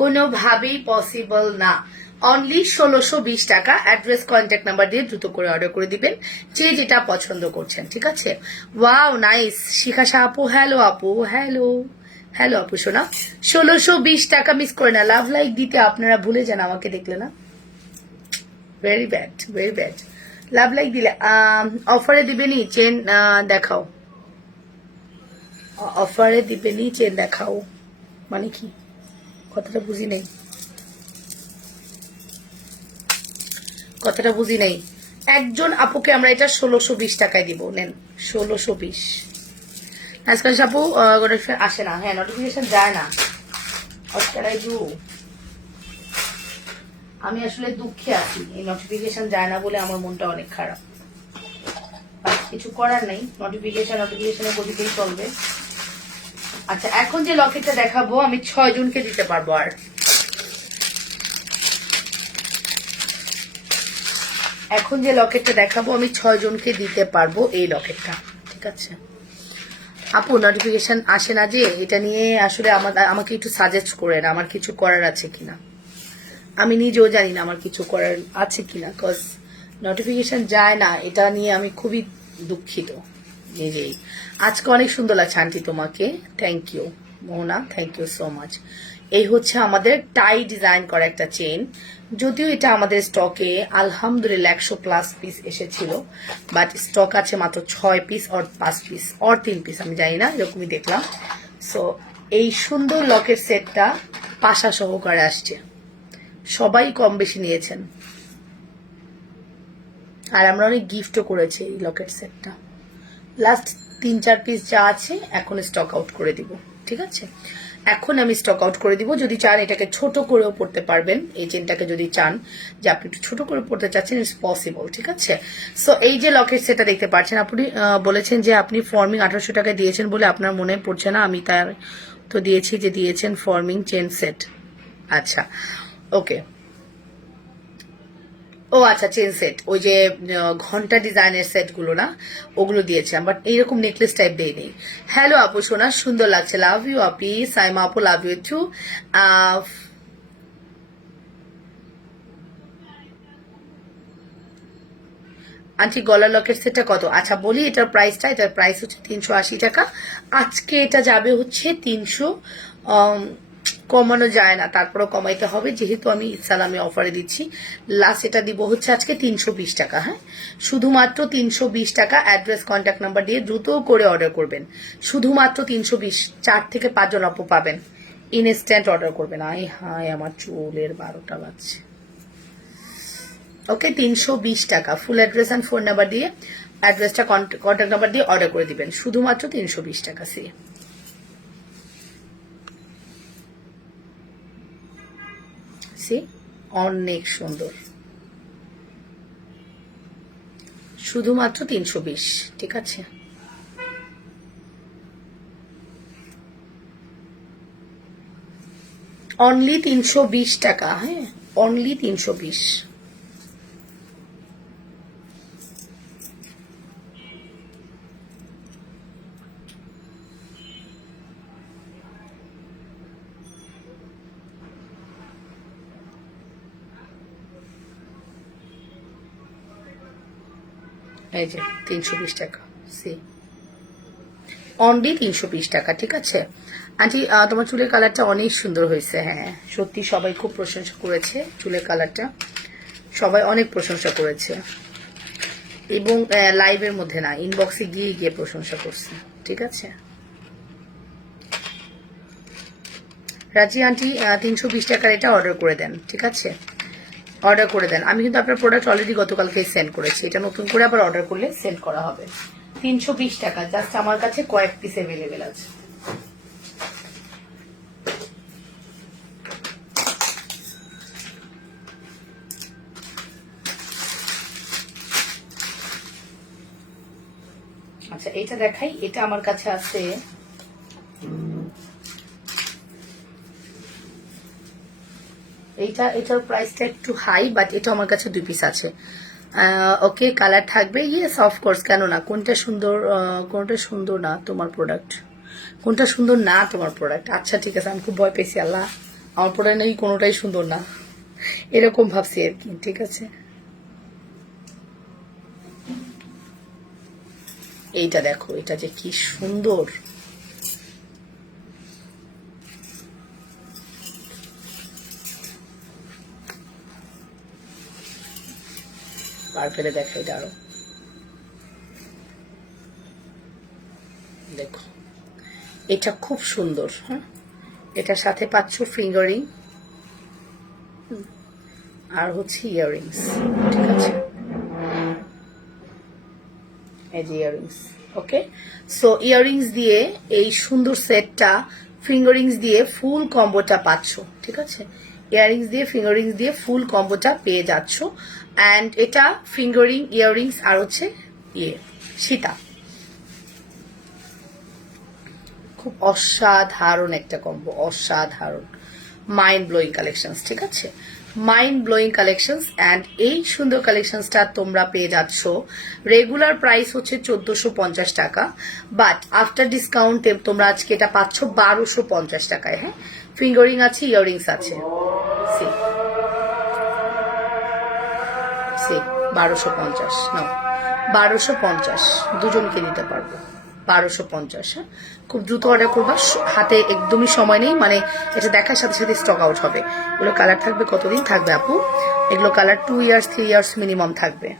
কোনোভাবেই পসিবল না। অনলি 1620 টাকা। অ্যাড্রেস কন্ট্যাক্ট নাম্বার দিয়ে দ্রুত করে অর্ডার করে দিবেন, যে যেটা পছন্দ করছেন, ঠিক আছে। ওয়াও নাইস, শিখাশা আপু, হ্যালো আপু, হ্যালো হ্যালো আপু শোনা। 1620 টাকা মিস করে না। লাভ লাইক দিতে আপনারা ভুলে যান আমাকে দেখলে না, very bad, very bad. Love like দিলে অফারে দিবেনি চেন দেখাও, অফারে দিবেনি চেন দেখাও মানে কি? কথাটা বুঝি নেই, কথাটা বুঝি নেই। একজন আপুকে আমরা এটা 1620 টাকায় দিব, নেন 1620। আজকাল আপু নোটিফিকেশন আসে না, হ্যাঁ নোটিফিকেশন যায় না, আমি আসলে দুঃখে আছি, এই নোটিফিকেশন যায় না বলে আমার মনটা অনেক খারাপ। কিছু করার নেই, নোটিফিকেশনের গতিতেই চলবে। আচ্ছা, এখন যে লকেটটা দেখাবো আমি 6 জনকে দিতে পারবো। আর এখন যে লকেটটা দেখাবো আমি 6 জনকে দিতে পারবো এই লকেটটা, ঠিক আছে। আপু নোটিফিকেশন আসে না যে, এটা নিয়ে আসলে আমাকে একটু সাজেস্ট করেন, আমার কিছু করার আছে কিনা। আমি নিজেও জানি না আমার কিছু করার আছে কিনা, কজ নোটিফিকেশন যায় না, এটা নিয়ে আমি খুবই দুঃখিত। এই যে আজকে অনেক সুন্দর লাগছে আন্টি তোমাকে, thank you Mohona, thank you so much. এই হচ্ছে আমাদের টাই ডিজাইন করা একটা চেন, যদিও এটা আমাদের স্টকে আলহামদুলিল্লাহ 100+ পিস এসেছিল, বাট স্টক আছে মাত্র 6 piece or 5 piece or 3 piece, আমি জানি না, এরকমই দেখলাম। সো এই সুন্দর লকেট সেটটা পাশা সহকারে আসছে, সবাই কম বেশি নিয়েছেন, আর আমরা অনেক গিফটও করেছি এই লকেট সেটটা। লাস্ট 3-4 পিস যা আছে এখন স্টক আউট করে দিব, ঠিক আছে? এখন আমি স্টক আউট করে দিব। যদি চান এটাকে ছোট করেও পড়তে পারবেন, এই চেনটাকে যদি চান যে আপনি একটু ছোট করে পড়তে চাচ্ছেন, ইটস পসিবল, ঠিক আছে? সো এই যে লকেট সেটটা দেখতে পাচ্ছেন, আপনি বলেছেন যে আপনি ফর্মিং 1800 টাকা দিয়েছেন বলে আপনার মনে পড়ছে না, আমি তার তো দিয়েছি যে দিয়েছেন ফর্মিং চেন সেট। আচ্ছা, ওকে। ও আচ্ছা, চেন সেট, ওই যে ঘন্টা ডিজাইনের সেট গুলো না, ওগুলো দিয়েছিলাম, বাট এইরকম নেকলেস টাইপ দেই নেই। হ্যালো আপু সোনা, সুন্দর লাগছে, লাভ ইউ আপি। সাইমা আপু, লাভ ইউ টু। আন্টি গলার লকেট সেটটা কত? আচ্ছা বলি এটার প্রাইসটা, এটার প্রাইস হচ্ছে 380 টাকা। আজকে এটা যাবে হচ্ছে 300, কমানো যায় না, তারপরেও কমাইতে হবে যেহেতু আমি ইসালামে অফারে দিচ্ছি। লাস্ট এটা দিব হচ্ছে আজকে 320 টাকা। হ্যাঁ, শুধুমাত্র 320 টাকা। অ্যাড্রেস কন্ট্যাক্ট নাম্বার দিয়ে দ্রুত করে অর্ডার করবেন, শুধুমাত্র 320। 4 থেকে 5 জন আপু পাবেন, ইনস্ট্যান্ট অর্ডার করবেন। আই হাই, আমার চুলের 12টা বাজছে। ওকে, 320 টাকা। Full address and phone number দিয়ে, অ্যাড্রেসটা কন্ট্যাক্ট নাম্বার দিয়ে অর্ডার করে দিবেন, শুধুমাত্র 320 টাকা। সি অনেক সুন্দর, শুধুমাত্র 320, ঠিক আছে? অনলি 320 টাকা। হ্যাঁ, অনলি 320। এই যে 320 টাকা, সি অনলি 320 টাকা, ঠিক আছে? আন্টি তোমার চুলের কালারটা অনেক সুন্দর হয়েছে। হ্যাঁ সত্যি, সবাই খুব প্রশংসা করেছে চুলের কালারটা, সবাই অনেক প্রশংসা করেছে, এবং লাইভের মধ্যে না, ইনবক্সে গিয়ে গিয়ে প্রশংসা করছে, ঠিক আছে? রাজি আন্টি 320 টাকার এটা অর্ডার করে দেন, ঠিক আছে? অর্ডার করে দেন। আমি কিন্তু আপনার প্রোডাক্ট অলরেডি গতকালকে সেন্ড করেছি, এটা নতুন করে আবার অর্ডার করলে সেন্ড করা হবে। 320 টাকা, জাস্ট আমার কাছে কয়েক পিস অ্যাভেলেবেল আছে। আচ্ছা এটা দেখাই, এটা আমার কাছে আছে, এটার প্রাইসটা একটু হাই, বাট এটা আমার কাছে 2 পিস আছে। ওকে, কালার থাকবে, ইয়েস অফকোর্স, কেন না? কোনটা সুন্দর, কোনটা সুন্দর না তোমার প্রোডাক্ট, কোনটা সুন্দর না তোমার প্রোডাক্ট? আচ্ছা ঠিক আছে, আমি খুব ভয় পেয়েছি, আল্লাহ আমার প্রোডাক্ট নাকি কোনোটাই সুন্দর না, এরকম ভাবছি আর কি, ঠিক আছে? এইটা দেখো, এটা যে কি সুন্দর, পার ফেলে দেখো, এটা আরো দেখো, এটা খুব সুন্দর। হ্যাঁ, এটার সাথে পাচ্ছ ফিঙ্গারিং আর হচ্ছে ইয়াররিংস, ঠিক আছে? এই যে ইয়াররিংস, ওকে। সো ইয়াররিংস দিয়ে এই সুন্দর সেটটা, ফিঙ্গারিংস দিয়ে ফুল কম্বোটা পাচ্ছ, ঠিক আছে? ইয়াররিংস দিয়ে, ফিঙ্গারিংস দিয়ে ফুল কম্বোটা পেয়ে যাচ্ছ। অ্যান্ড এটা ফিঙ্গারিং, ইয়াররিংস আর হচ্ছে সীতা, খুব অসাধারণ একটা কম্বো, অসাধারণ, মাইন্ড ব্লোয়িং কালেকশনস, ঠিক আছে? Mind blowing collections. অ্যান্ড এই সুন্দর কালেকশনসটা তোমরা পেয়ে যাচ্ছ, রেগুলার প্রাইস হচ্ছে 1450 টাকা, বাট আফটার ডিসকাউন্ট তোমরা আজকে এটা পাচ্ছ 1250 টাকায়। হ্যাঁ, ফিঙ্গারিং আছে, ইয়াররিংস আছে, 1250 নাও, 1250 দুজনকে দিতে পারবো 1250। হ্যাঁ, খুব দ্রুত অর্ডার করবা, হাতে একদমই সময় নেই, মানে এটা দেখার সাথে সাথে স্টক আউট হবে। এগুলো কালার থাকবে কতদিন থাকবে আপু? এগুলো কালার 2 ইয়ার্স 3 ইয়ার্স মিনিমাম থাকবে।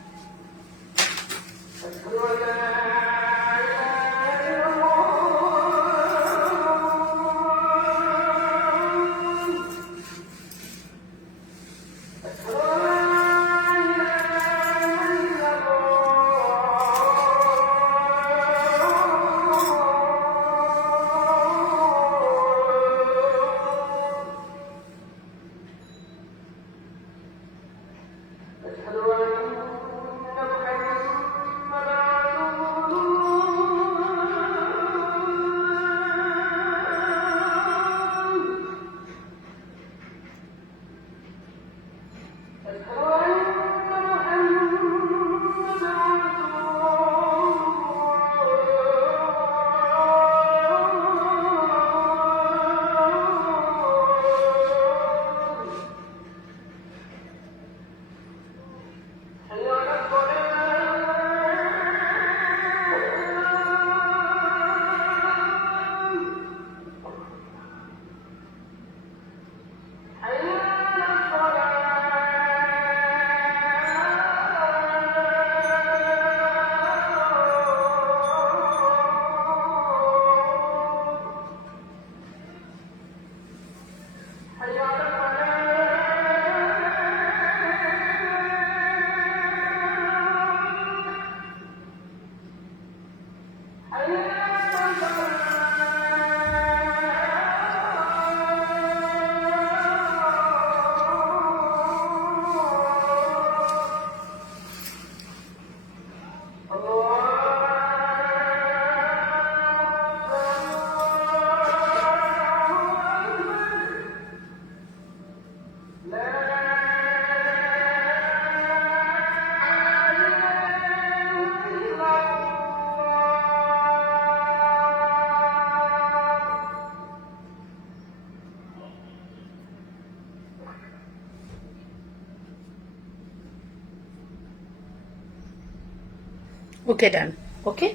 ওকে ডান। ওকে,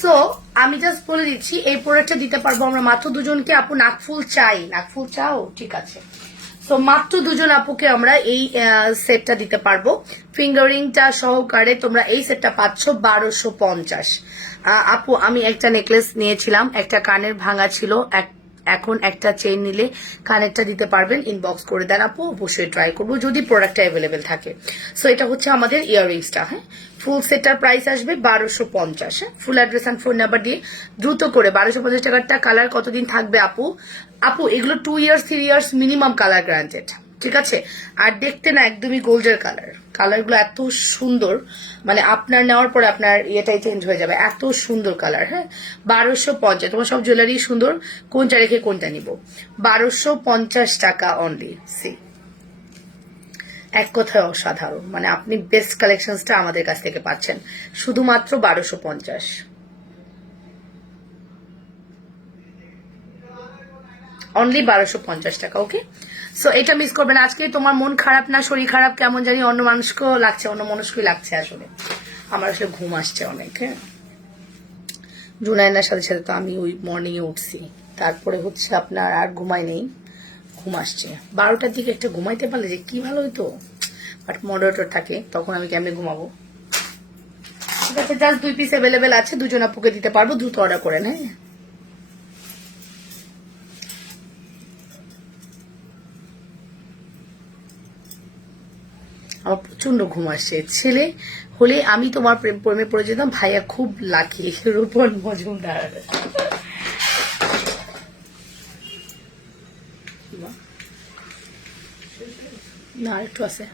সো আমি জাস্ট বলে দিচ্ছি এই প্রোডাক্টটা দিতে পারবো আমরা মাত্র দুজনকে। আপু নাকফুল চাই, নাকফুল চাও? ঠিক আছে, তো মাত্র দুজন আপুকে আমরা এই সেটটা দিতে পারবো। ফিঙ্গারিংটা সহকারে তোমরা এই সেটটা পাচ্ছ 1250। আপু আমি একটা নেকলেস নিয়েছিলাম, একটা কানের ভাঙা ছিল, এখন একটা চেইন নিলে কানেরটা দিতে পারবেন, ইনবক্স করে দেন আপু, অবশ্যই ট্রাই করবো যদি প্রোডাক্টটা অ্যাভেলেবেল থাকে। সো এটা হচ্ছে আমাদের ইয়াররিংসটা। হ্যাঁ, ফুল সেটটার প্রাইস আসবে 1250। হ্যাঁ, ফুল অ্যাড্রেস অ্যান্ড ফোন নাম্বার দিয়ে দ্রুত করে 1250 টাকারটা কালার কতদিন থাকবে আপু? আপু এগুলো 2 years 3 years minimum colour granted, ঠিক আছে? আর দেখতে না একদমই গোল্ডের কালারগুলো এত সুন্দর, মানে আপনার নেওয়ার পরে আপনার ইয়েটাই চেঞ্জ হয়ে যাবে, এত সুন্দর কালার। হ্যাঁ, 1250। তোমার সব জুয়েলারি সুন্দর, কোনটা রেখে কোনটা নিব? 1250 টাকা অনলি। সি, এক কথায় অসাধারণ, মানে আপনি বেস্ট কালেকশনসটা আমাদের কাছ থেকে পাচ্ছেন শুধুমাত্র 1250। অনলি 1250 টাকা। ওকে, সো এটা মিস করবেন। আজকে তোমার মন খারাপ না শরীর খারাপ কেমন জানি অন্য মানুষকেও লাগছে, অন্য মানুষকেই লাগছে। আসলে আমার আসলে ঘুম আসছে অনেক। হ্যাঁ, জুনায়নার সাথে সাথে তো আমি ওই মর্নিং এ উঠছি, তারপরে হচ্ছে আপনার আর ঘুমাই নেই, ঘুম আসছে। 12টার দিকে একটা ঘুমাইতে পারলে যে কি ভালো হইতো, বাট মডারেটর থাকে তখন আমি কেমনে ঘুমাবো? ঠিক আছে, জাস্ট 2 পিস অ্যাভেলেবেল আছে, দুজন আপুকে দিতে পারবো, দ্রুত অর্ডার করেন। হ্যাঁ, আমার প্রচন্ড ঘুম আসছে। ছেলে হলে আমি তোমার প্রেমে পড়ে যেতাম। ভাইয়া খুব লাকি। রূপন মজুমদার। না একটু আছে,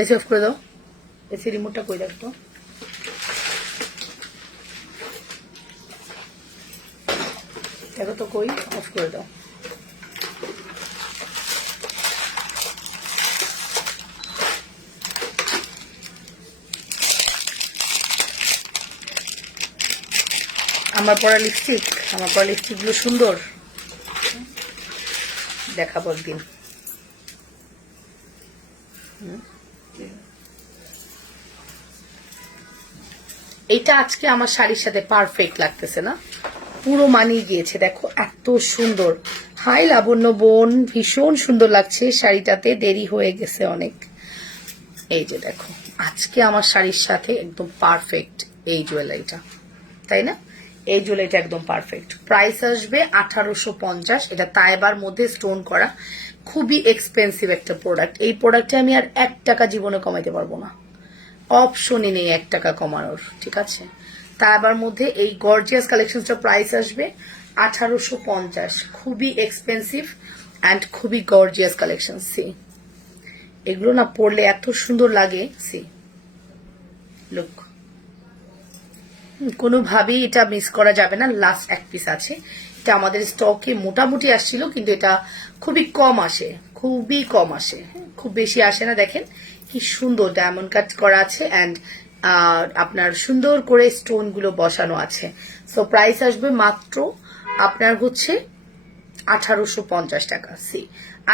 এসি অফ করে দাও, এসি রিমোটটা কই রাখতো। দেখো তো কই, অফ করে দাও। আমার পরা লিপস্টিক, আমার পরা লিপস্টিক গুলো সুন্দর। দেখাবো একদিন। এটা আজকে আমার শাড়ির সাথে পারফেক্ট লাগতেছে না? পুরো মানিয়ে গিয়েছে, দেখো এত সুন্দর। হাই লাবণ্য বোন, ভীষণ সুন্দর লাগছে শাড়িটাতে, দেরি হয়ে গেছে অনেক। এই যে দেখো আজকে আমার শাড়ির সাথে একদম পারফেক্ট এই জুয়েলারিটা, তাই না? এই জুয়েলারিটা একদম পারফেক্ট। প্রাইস আসবে 1850। এটা তাইবার মধ্যে স্টোন করা, খুবই এক্সপেন্সিভ একটা প্রোডাক্ট। এই প্রোডাক্টে আমি আর 1 টাকা জীবনে কমাইতে পারবো না, অপশনই নেই 1 টাকা কমানোর, ঠিক আছে? তাইবার মধ্যে এই গর্জিয়াস কালেকশনটা প্রাইস আসবে 1850। খুবই এক্সপেন্সিভ অ্যান্ড খুবই গর্জিয়াস কালেকশন। সি এগুলো না পরলে এত সুন্দর লাগে। সি লুক, কোনোভাবেই এটা মিস করা যাবে না। লাস্ট 1 পিস আছে, এটা আমাদের স্টকে মোটামুটি আসছিল, কিন্তু এটা খুবই কম আসে, খুবই কম আসে, খুব বেশি আসে না। দেখেন কি সুন্দর ডায়মন্ড কাট করা আছে অ্যান্ড আপনার সুন্দর করে স্টোন গুলো বসানো আছে। সো প্রাইস আসবে মাত্র আপনার হচ্ছে 1850 টাকা। সি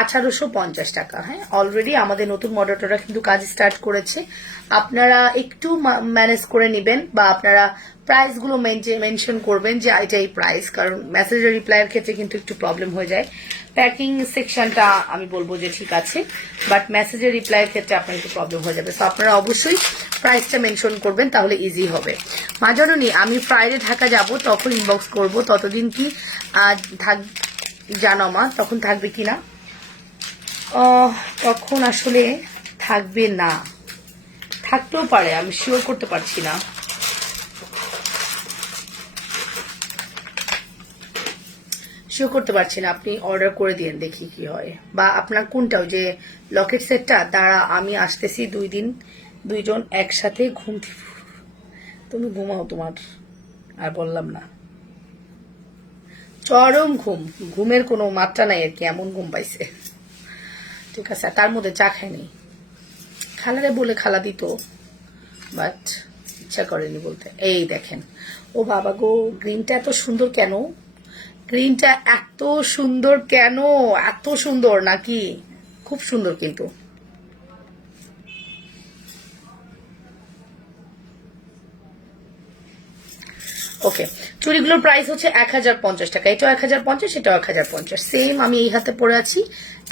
1850 টাকা। হ্যাঁ, অলরেডি আমাদের নতুন মডেলটা কিন্তু কাজ স্টার্ট করেছে। আপনারা একটু ম্যানেজ করে নেবেন, বা আপনারা প্রাইস গুলো মেনশন করবেন যে এটাই প্রাইস, কারণ মেসেজের রিপ্লাইয়ের ক্ষেত্রে কিন্তু একটু প্রবলেম হয়ে যায়। প্যাকিং সেকশনটা আমি বলবো যে ঠিক আছে, বাট মেসেজের রিপ্লাইয়ের ক্ষেত্রে আপনার একটু প্রবলেম হয়ে যাবে। তো আপনারা অবশ্যই প্রাইসটা মেনশন করবেন, তাহলে ইজি হবে। মা জননী, আমি ফ্রাইডে ঢাকা যাব, তখন ইনবক্স করব। ততদিন কি জানো মা তখন থাকবে কিনা? তখন আসলে থাকবে না, থাকতেও পারে, আমি শিওর করতে পারছি না। শিওর করতে পারছি না, আপনি অর্ডার করে দিন, দেখি কি হয়। বা আপনার কোনটা, ওই যে লকেট সেটটা? দাঁড়া আমি আসতেছি 2 দিন, 2 জন একসাথে ঘুম। তুমি ঘুমাও, তোমার আর বললাম না। চরম ঘুম, ঘুমের কোনো মাত্রা নাই আর কি, এমন ঘুম পাইছে। ঠিক আছে, তার মধ্যে চা খায়নি। খালারে বলে খালা দিত, বাট ইচ্ছা করেনি বলতে। এই দেখেন, ও বাবা গো, গ্রিনটা এত সুন্দর কেন? গ্রিনটা এত সুন্দর কেন? এত সুন্দর নাকি? খুব সুন্দর কিন্তু। ওকে, চুড়িগুলোর প্রাইস হচ্ছে 1050 টাকা। এটাও 1050, এটাও 1050, সেম। আমি এই হাতে পরে আছি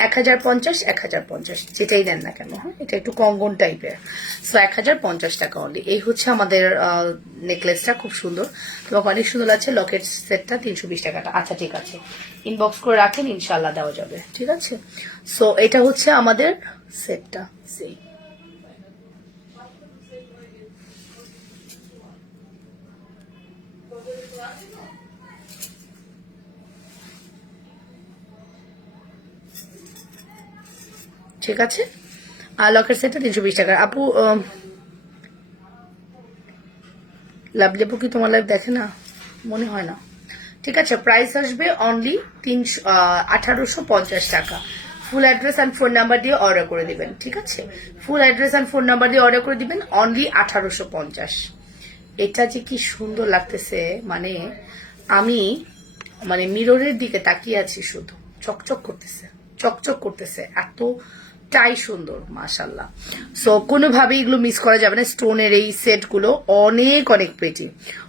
1050, 1050, যেটাই নেন না কেন। হ্যাঁ, এটা একটু কঙ্গন টাইপের। সো 1050 টাকা অনলি। এই হচ্ছে আমাদের নেকলেসটা, খুব সুন্দর, তোমাকে অনেক সুন্দর আছে। লকেট সেটটা 320 টাকাটা। আচ্ছা ঠিক আছে, ইনবক্স করে রাখেন, ইনশাল্লাহ দেওয়া যাবে, ঠিক আছে? সো এটা হচ্ছে আমাদের সেটটা। সেই ঠিক আছে। আর লকেট সেটটা 320 টাকা। আপু, লাভলি আপু কি তোমার লাইভ দেখে না? মনে হয় না। ঠিক আছে, প্রাইস আসবে অনলি 1850 টাকা। Full address and phone number দিয়ে অর্ডার করে দিবেন, ঠিক আছে? ফুল অ্যাড্রেস অ্যান্ড ফোন নাম্বার দিয়ে অর্ডার করে দিবেন, অনলি 1850। এটা যে কি সুন্দর লাগতেছে, মানে আমি মিররের দিকে তাকিয়ে আছি, শুধু চকচক করতেছে, চকচক করতেছে, এতটাই সুন্দর, মাশাল্লাহ। সো কোনোভাবেই এগুলো মিস করা যাবে না। স্টোনের এই সেট গুলো অনেক অনেক প্রিটি।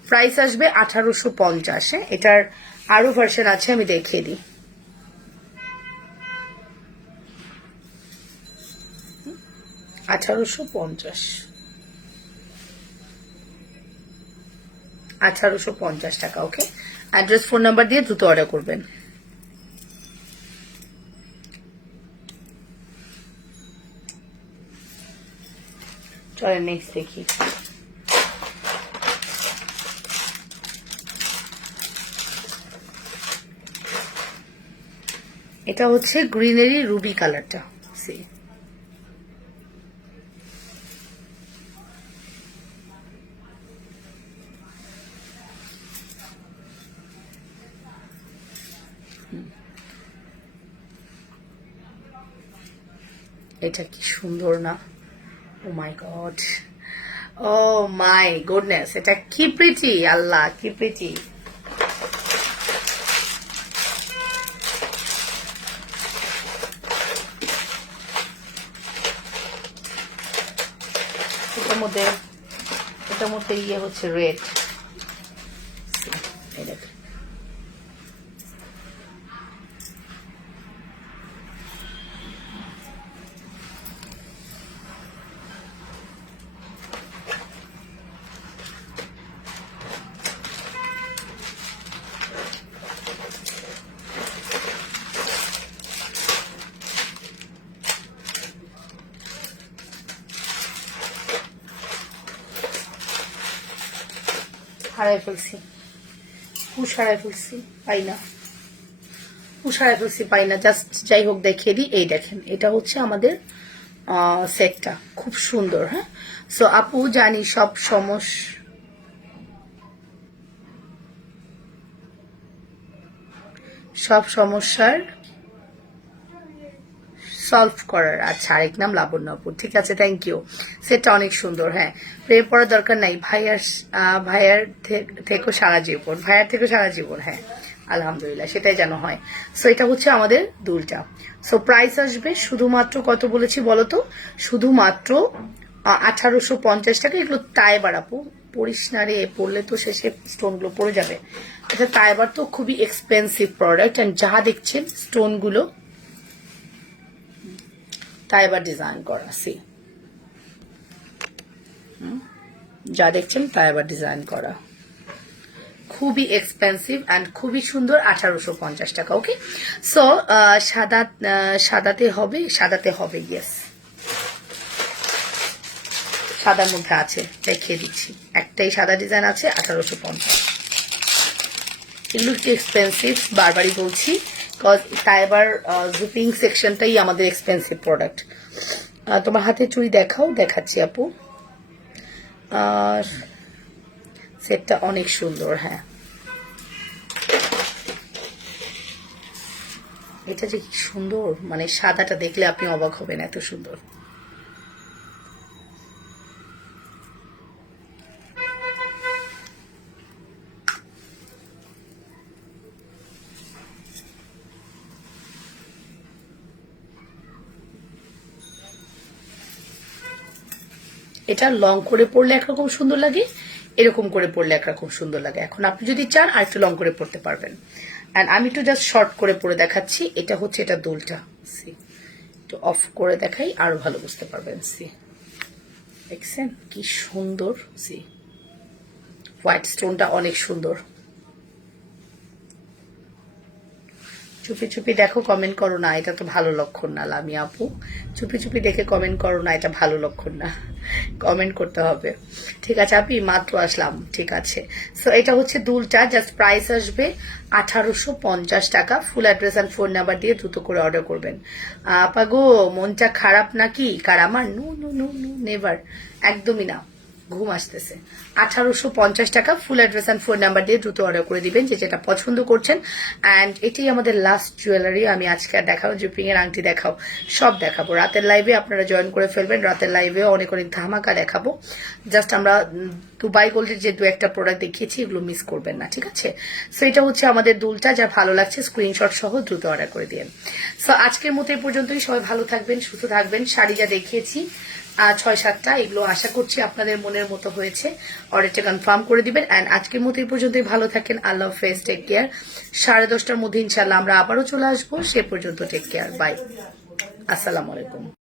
প্রাইস আসবে 1850। এটার আরো ভার্সন আছে, আমি দেখিয়ে দিই। $1850 টাকা। ওকে, অ্যাড্রেস ফোন নাম্বার দিয়ে দ্রুত অর্ডার করবেন। চলেন নেক্সট দেখি। এটা হচ্ছে গ্রিনারি রুবি কালারটা। সি এটা কি সুন্দর না? ও মাই গড, ও মাই গুডনেস, এটা কি প্রিটি, আল্লাহ কি প্রিটি। মধ্যে ইয়ে হচ্ছে রেড, এই দেখেন হারাই ফেলছি, পাই না, জাস্ট যাই হোক দেখিয়ে দিই। এই দেখেন এটা হচ্ছে আমাদের সেটটা, খুব সুন্দর। হ্যাঁ, সো আপু জানি সব সমস্যার সলভ করার। আচ্ছা, আরেক নাম লাবণ্য আপু, ঠিক আছে, থ্যাংক ইউ। সেটটা অনেক সুন্দর। হ্যাঁ, প্রেম পড়ার দরকার নাই, ভাইয়ার থেকেও সারা জীবন। হ্যাঁ, আলহামদুলিল্লাহ, সেটাই যেন হয়। সো এটা হচ্ছে আমাদের দুলটা। সো প্রাইস আসবে শুধুমাত্র কত বলেছি বলতো, শুধুমাত্র 1850 টাকা। এগুলো তাইবার আপু, পড়িস না রে, পড়লে তো শেষে স্টোনগুলো পড়ে যাবে। আচ্ছা, তাইবার তো খুবই এক্সপেন্সিভ প্রোডাক্ট, অ্যান্ড যা দেখছেন স্টোনগুলো তাইবার ডিজাইন করা, সি যা দেখছেন তাইবার ডিজাইন করা, খুবই এক্সপেন্সিভ অ্যান্ড খুবই সুন্দর। 1850 টাকা। ওকে, সো সাদাতে হবে, ইয়েস, সাদার মধ্যে আছে, দেখিয়ে দিচ্ছি। একটাই সাদা ডিজাইন আছে, 1850। এগুলো একটু এক্সপেন্সিভ, বারবারই বলছি, বিকজ তাইবার জুপিং সেকশনটাই আমাদের এক্সপেন্সিভ প্রোডাক্ট। তোমার হাতে চুড়ি দেখাচ্ছি আপু। আর সেটটা অনেক সুন্দর। হ্যাঁ, এটা যে কি সুন্দর, মানে সাদাটা দেখলে আপনি অবাক হবেন, এত সুন্দর। এটা লং করে পড়লে একরকম সুন্দর লাগে, এরকম করে পড়লে একরকম সুন্দর লাগে। এখন আপনি যদি চান আর একটু লং করে পড়তে পারবেন, অ্যান্ড আমি একটু জাস্ট শর্ট করে পড়ে দেখাচ্ছি। এটা হচ্ছে এটা দুলটা, সি একটু অফ করে দেখাই, আরো ভালো বুঝতে পারবেন। সি দেখছেন কি সুন্দর, সি হোয়াইট স্টোনটা অনেক সুন্দর। চুপি দেখো, কমেন্ট করো না, এটা তো ভালো লক্ষণ না। লামিয়া আপু, চুপি দেখে কমেন্ট করো না, এটা ভালো লক্ষণ না, কমেন্ট করতে হবে। ঠিক আছে আপনি, মাত্র আসলাম, ঠিক আছে। সো এটা হচ্ছে দুলটা, জাস্ট প্রাইস আসবে 1850 টাকা। Full address and phone number দিয়ে দ্রুত করে অর্ডার করবেন। আপা গো, মনটা খারাপ নাকি? কার আমার? No no no no, never, একদমই না, ঘুম আসতেছে। 1850 টাকা, full address and phone number দিয়ে দ্রুত অর্ডার করে দিবেন যে যেটা পছন্দ করছেন। অ্যান্ড এটাই আমাদের লাস্ট জুয়েলারি। আমি আজকে আর দেখাবো, জুপিং এর আংটি দেখাও, সব দেখাবো। রাতের লাইভে আপনারা জয়েন করে ফেলবেন, রাতের লাইভে অনেক ধামাকা দেখাবো। জাস্ট আমরা দুবাই গোল্ডের যে দু একটা প্রোডাক্ট দেখিয়েছি, এগুলো মিস করবেন না, ঠিক আছে। সো এটা হচ্ছে আমাদের দুলটা, যা ভালো লাগছে স্ক্রিনশট সহ দ্রুত অর্ডার করে দিন। সো আজকের মতো এই পর্যন্তই। সবাই ভালো থাকবেন, সুস্থ থাকবেন। শাড়ি যা দেখিয়েছি 6-7টা, এগুলো আশা করছি আপনাদের মনের মতো হয়েছে। অর্ডারটা কনফার্ম করে দিবেন। অ্যান্ড আজকের মতো এই পর্যন্তই। ভালো থাকেন, আল্লাহ হাফেজ, টেক কেয়ার। 10:30টার মধ্যে ইনশাল্লাহ আমরা আবারও চলে আসবো। সে পর্যন্ত টেক কেয়ার, বাই, আসসালামু আলাইকুম।